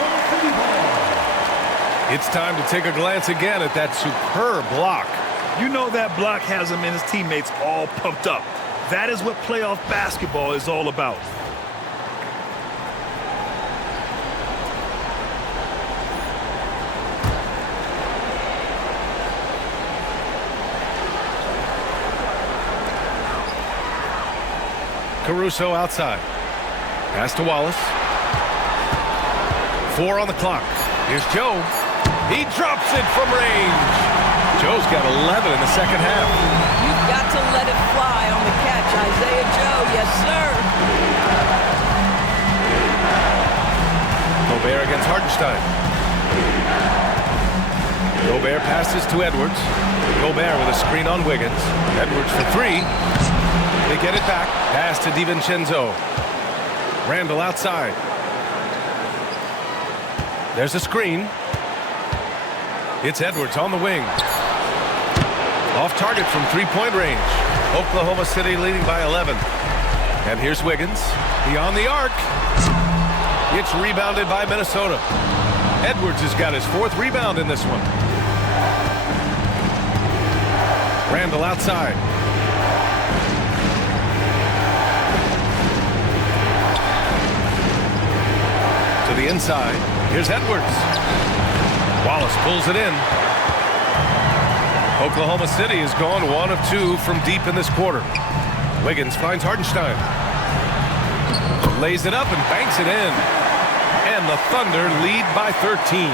It's time to take a glance again at that superb block. You know that block has him and his teammates all pumped up. That is what playoff basketball is all about. Caruso outside. Pass to Wallace. 4 on the clock. Here's Joe. He drops it from range. Joe's got 11 in the second half. You've got to let it fly on the catch, Isaiah Joe. Yes, sir. Gobert against Hartenstein. Gobert passes to Edwards. Gobert with a screen on Wiggins. Edwards for 3. They get it back. Pass to DiVincenzo. Randall outside. There's a screen. It's Edwards on the wing. Off target from three-point range. Oklahoma City leading by 11. And here's Wiggins. Beyond the arc. It's rebounded by Minnesota. Edwards has got his 4th rebound in this one. Randall outside. the inside. Here's Edwards. Wallace pulls it in. Oklahoma City is gone 1 of 2 from deep in this quarter. Wiggins finds Hartenstein. Lays it up and banks it in. And the Thunder lead by 13.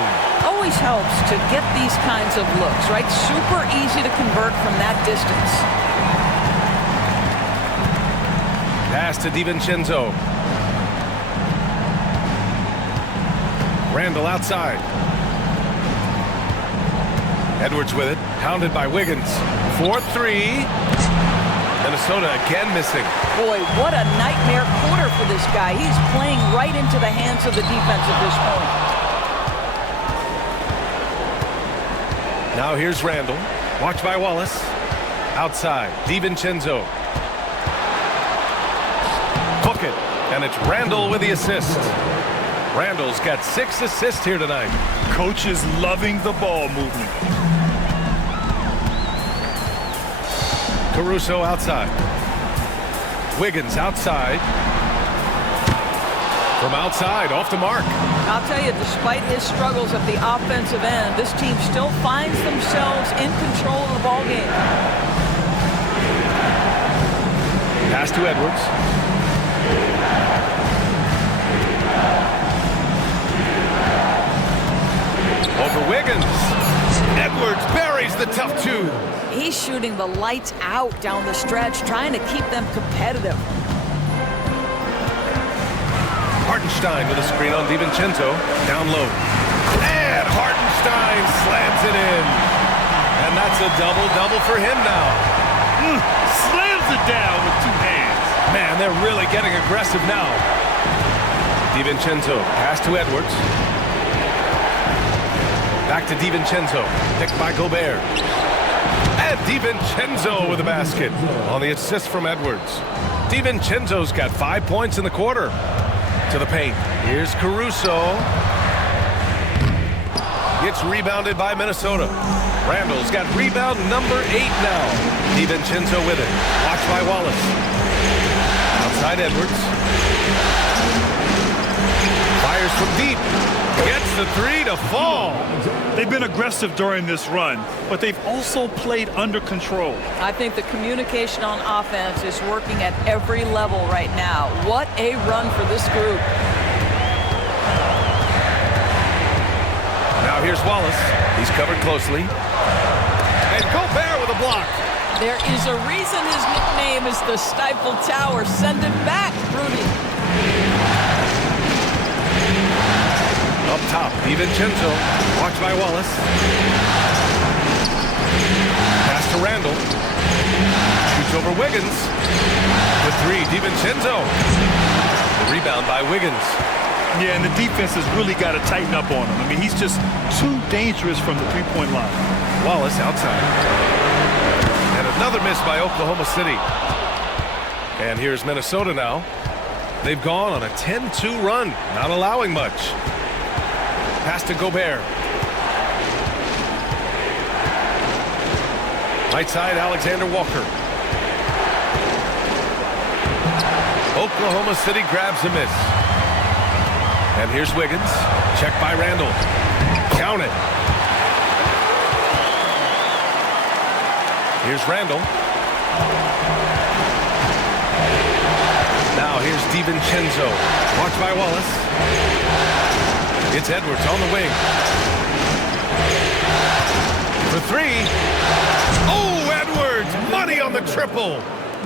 Always helps to get these kinds of looks, right? Super easy to convert from that distance. Pass to DiVincenzo. Randall outside. Edwards with it. Pounded by Wiggins. 4-3. Minnesota again missing. Boy, what a nightmare quarter for this guy. He's playing right into the hands of the defense at this point. Now here's Randall. Watched by Wallace. Outside. DiVincenzo. Book it. And it's Randall with the assist. Randall's got 6 assists here tonight. Coach is loving the ball movement. Caruso outside. Wiggins outside. From outside, off the mark. I'll tell you, despite his struggles at the offensive end, this team still finds themselves in control of the ball game. Pass to Edwards. Over Wiggins. Edwards buries the tough 2. He's shooting the lights out down the stretch, trying to keep them competitive. Hartenstein with a screen on DiVincenzo. Down low. And Hartenstein slams it in. And that's a double-double for him now. Slams it down with 2 hands. Man, they're really getting aggressive now. DiVincenzo. Pass to Edwards. Back to DiVincenzo. Picked by Gobert. And DiVincenzo with a basket on the assist from Edwards. DiVincenzo's got 5 points in the quarter. To the paint. Here's Caruso. It's rebounded by Minnesota. Randall's got rebound number 8 now. DiVincenzo with it. Watched by Wallace. Outside Edwards. Fires from deep. Gets the 3 to fall. They've been aggressive during this run, but they've also played under control. I think the communication on offense is working at every level right now. What a run for this group. Now here's Wallace. He's covered closely. And Gobert with a block. There is a reason his nickname is the Stifle Tower. Send it back, Rudy. Up top, DiVincenzo. Watched by Wallace. Pass to Randall. Shoots over Wiggins. The 3, DiVincenzo. The rebound by Wiggins. Yeah, and the defense has really got to tighten up on him. I mean, he's just too dangerous from the 3-point line. Wallace outside. And another miss by Oklahoma City. And here's Minnesota now. They've gone on a 10-2 run, not allowing much. Pass to Gobert. Right side, Alexander Walker. Oklahoma City grabs a miss. And here's Wiggins. Checked by Randall. Count it. Here's Randall. Now here's DiVincenzo. Watched by Wallace. It's Edwards on the wing. For 3. Oh, Edwards! Money on the triple!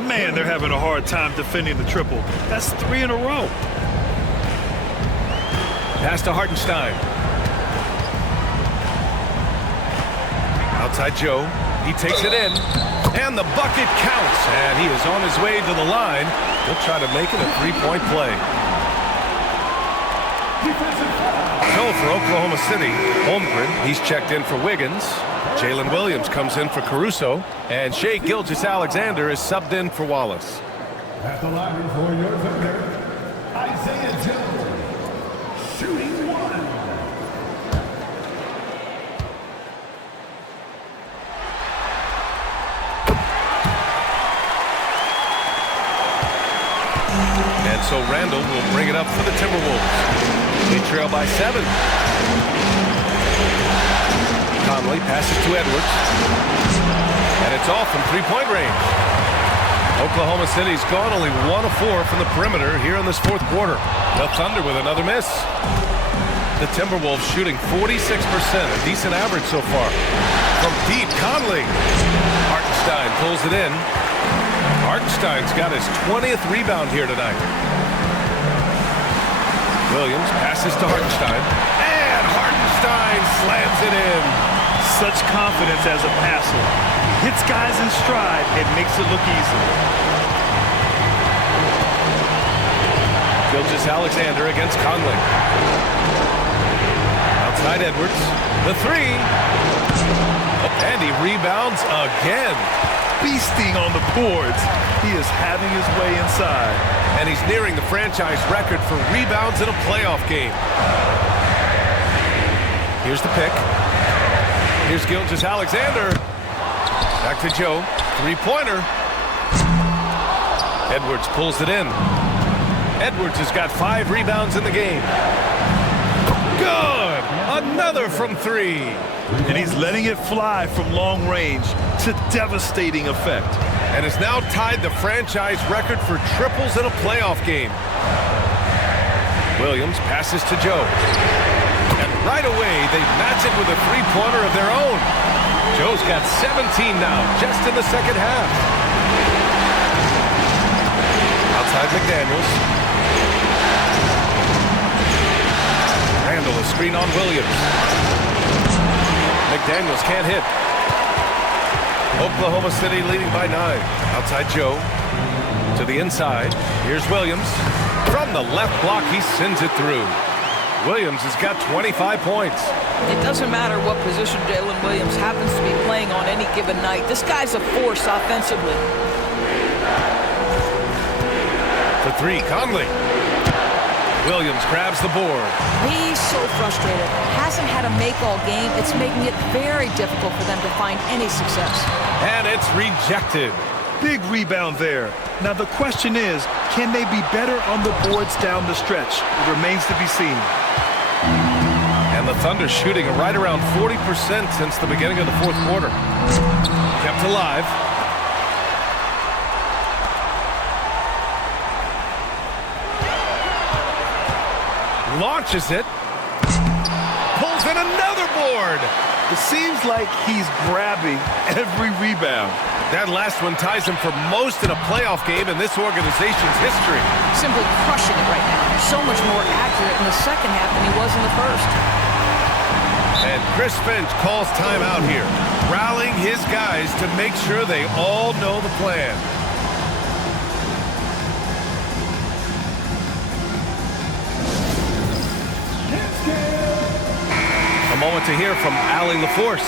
Man, they're having a hard time defending the triple. That's 3 in a row. Pass to Hartenstein. Outside Joe. He takes it in. And the bucket counts. And he is on his way to the line. He'll try to make it a 3-point play. So for Oklahoma City, Holmgren, he's checked in for Wiggins. Jalen Williams comes in for Caruso. And Shai Gilgeous-Alexander is subbed in for Wallace. At the line for your Thunder, Isaiah Joe, shooting 1. And so Randall will bring it up for the Timberwolves. They trail by 7. Conley passes to Edwards. And it's off from three-point range. Oklahoma City's gone only 1 of 4 from the perimeter here in this fourth quarter. The Thunder with another miss. The Timberwolves shooting 46%, a decent average so far. From deep, Conley. Hartenstein pulls it in. Hartenstein's got his 20th rebound here tonight. Williams passes to Hartenstein. And Hartenstein slams it in. Such confidence as a passer. Hits guys in stride and makes it look easy. Gilgeous-Alexander against Conley. Outside Edwards. The three. And he rebounds again. Feasting on the boards. He is having his way inside. And he's nearing the franchise record for rebounds in a playoff game. Here's the pick. Here's Gilgeous-Alexander. Back to Joe. Three-pointer. Edwards pulls it in. Edwards has got 5 rebounds in the game. Good! Another from 3. And he's letting it fly from long range to devastating effect. And has now tied the franchise record for triples in a playoff game. Williams passes to Joe. And right away, they match it with a three-pointer of their own. Joe's got 17 now, just in the second half. Outside McDaniels. Randall is screen on Williams. McDaniels can't hit. Oklahoma City leading by 9. Outside Joe. To the inside. Here's Williams. From the left block, he sends it through. Williams has got 25 points. It doesn't matter what position Jalen Williams happens to be playing on any given night. This guy's a force offensively. The three, Conley. Williams grabs the board. He's so frustrated. Hasn't had a make all game. It's making it very difficult for them to find any success. And it's rejected. Big rebound there. Now the question is, can they be better on the boards down the stretch? It remains to be seen. And the Thunder shooting right around 40% since the beginning of the fourth quarter. Kept alive. Launches it. Pulls in another board. It seems like he's grabbing every rebound. That last one ties him for most in a playoff game in this organization's history. Simply crushing it right now. So much more accurate in the second half than he was in the first. And Chris Finch calls timeout here, rallying his guys to make sure they all know the plan. A moment to hear from Allie LaForce.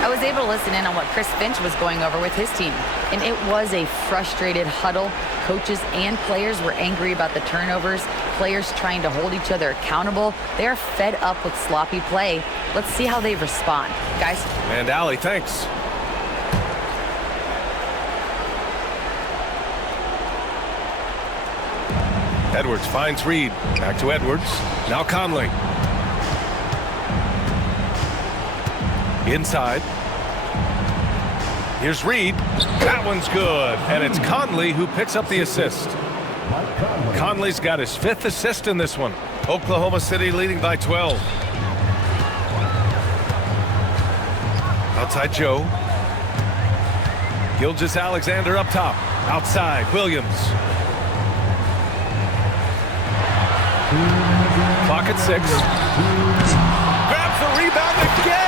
I was able to listen in on what Chris Finch was going over with his team, and it was a frustrated huddle. Coaches and players were angry about the turnovers, players trying to hold each other accountable. They are fed up with sloppy play. Let's see how they respond. Guys. And Allie, thanks. Edwards finds Reed. Back to Edwards. Now Conley. Inside. Here's Reed. That one's good. And it's Conley who picks up the assist. Conley's got his 5th assist in this one. Oklahoma City leading by 12. Outside Joe. Gilgeous-Alexander up top. Outside Williams. Clock at 6. Grabs the rebound again.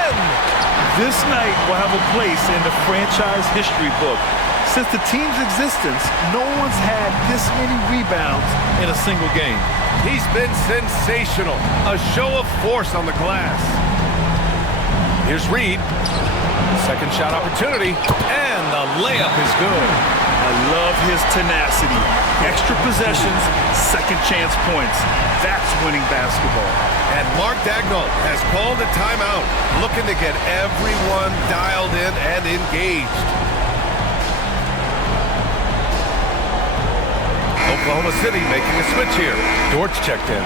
This night will have a place in the franchise history book. Since the team's existence, no one's had this many rebounds in a single game. He's been sensational. A show of force on the glass. Here's Reed. Second shot opportunity. And the layup is good. I love his tenacity. Extra possessions, second chance points. That's winning basketball. And Mark Daigneault has called a timeout, looking to get everyone dialed in and engaged. Oklahoma City making a switch here. Dort's checked in.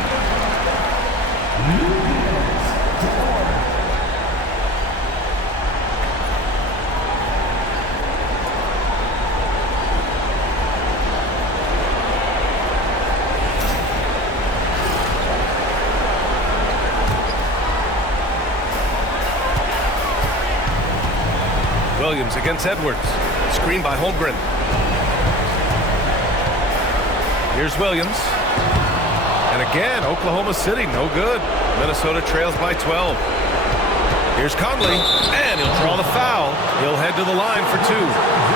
Williams against Edwards. Screen by Holmgren. Here's Williams. And again, Oklahoma City, no good. Minnesota trails by 12. Here's Conley, and he'll draw the foul. He'll head to the line for 2.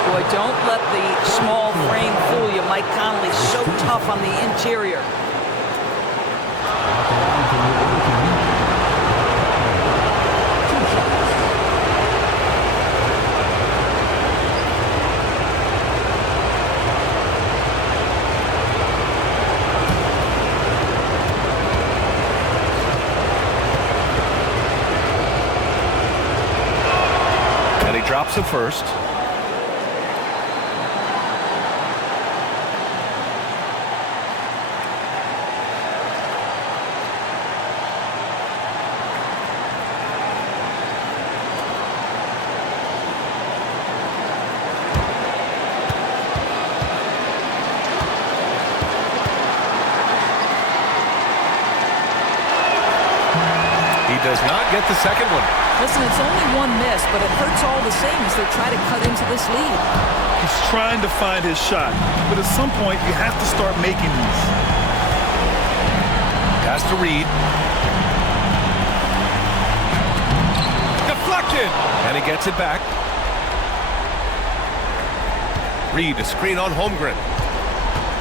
Boy, don't let the small frame fool you. Mike Conley so tough on the interior. Drops it first. He does not get the second one. Listen, it's only one miss, but it hurts all the same as they're trying to cut into this lead. He's trying to find his shot, but at some point you have to start making these. Pass to Reed. Deflected! And he gets it back. Reed, a screen on Holmgren.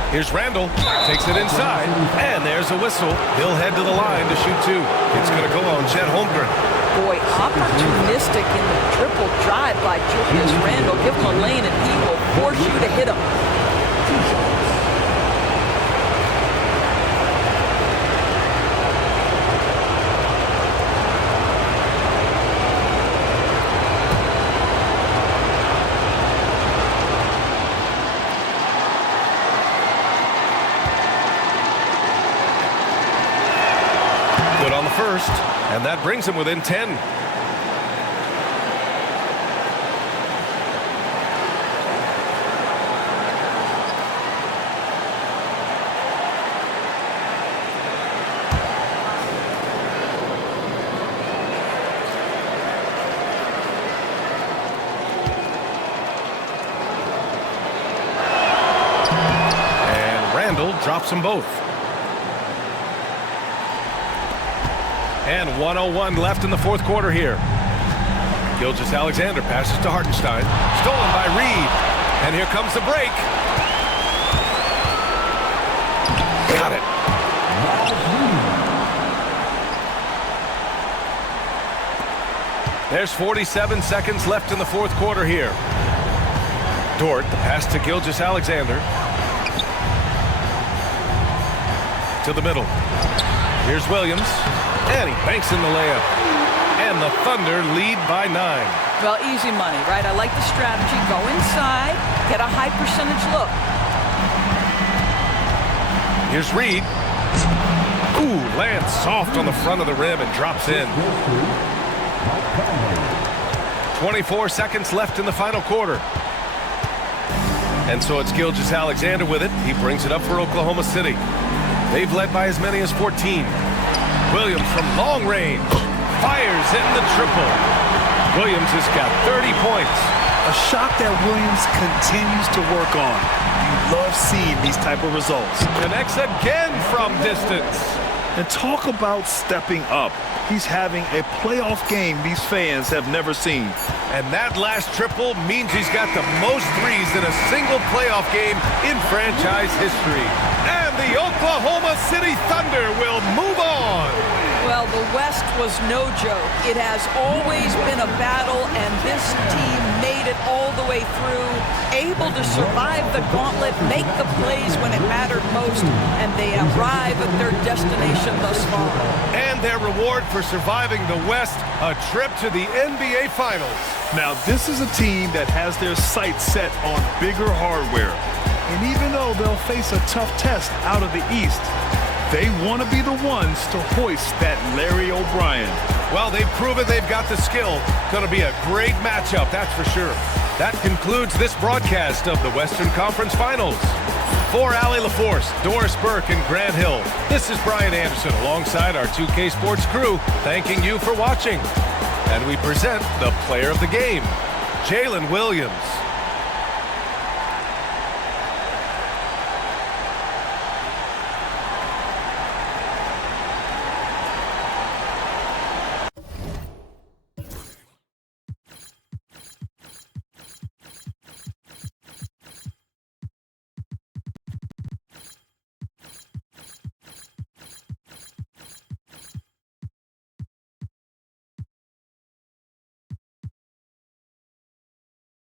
Here's Randall, takes it inside, and there's a whistle. He'll head to the line to shoot 2. It's going to go on Chet Holmgren. Boy, opportunistic in the triple drive by Julius Randall. Give him a lane and he will force you to hit him. Good on the first, and that brings him within 10. And Randall drops them both. And 1:01 left in the fourth quarter here. Gilgeous-Alexander passes to Hartenstein. Stolen by Reed. And here comes the break. Got it. There's 47 seconds left in the fourth quarter here. Dort, the pass to Gilgeous-Alexander. To the middle. Here's Williams. And he banks in the layup. And the Thunder lead by 9. Well, easy money, right? I like the strategy. Go inside, get a high percentage look. Here's Reed. Ooh, lands soft on the front of the rim and drops in. 24 seconds left in the final quarter. And so it's Gilgeous-Alexander with it. He brings it up for Oklahoma City. They've led by as many as 14. Williams from long range fires in the triple. Williams has got 30 points. A shot that Williams continues to work on. You love seeing these type of results. Connects again from distance. And talk about stepping up. He's having a playoff game these fans have never seen. And that last triple means he's got the most threes in a single playoff game in franchise history. And the Oklahoma City Thunder will move on. Well, the West was no joke. It has always been a battle, and this team made it all the way through, able to survive the gauntlet, make the plays when it mattered most, and they arrive at their destination thus far. And their reward for surviving the West, a trip to the NBA Finals. Now, this is a team that has their sights set on bigger hardware. And even though they'll face a tough test out of the East, they want to be the ones to hoist that Larry O'Brien. Well, they've proven they've got the skill. Going to be a great matchup, that's for sure. That concludes this broadcast of the Western Conference Finals. For Allie LaForce, Doris Burke, and Grant Hill, this is Brian Anderson alongside our 2K Sports crew, thanking you for watching. And we present the player of the game, Jalen Williams.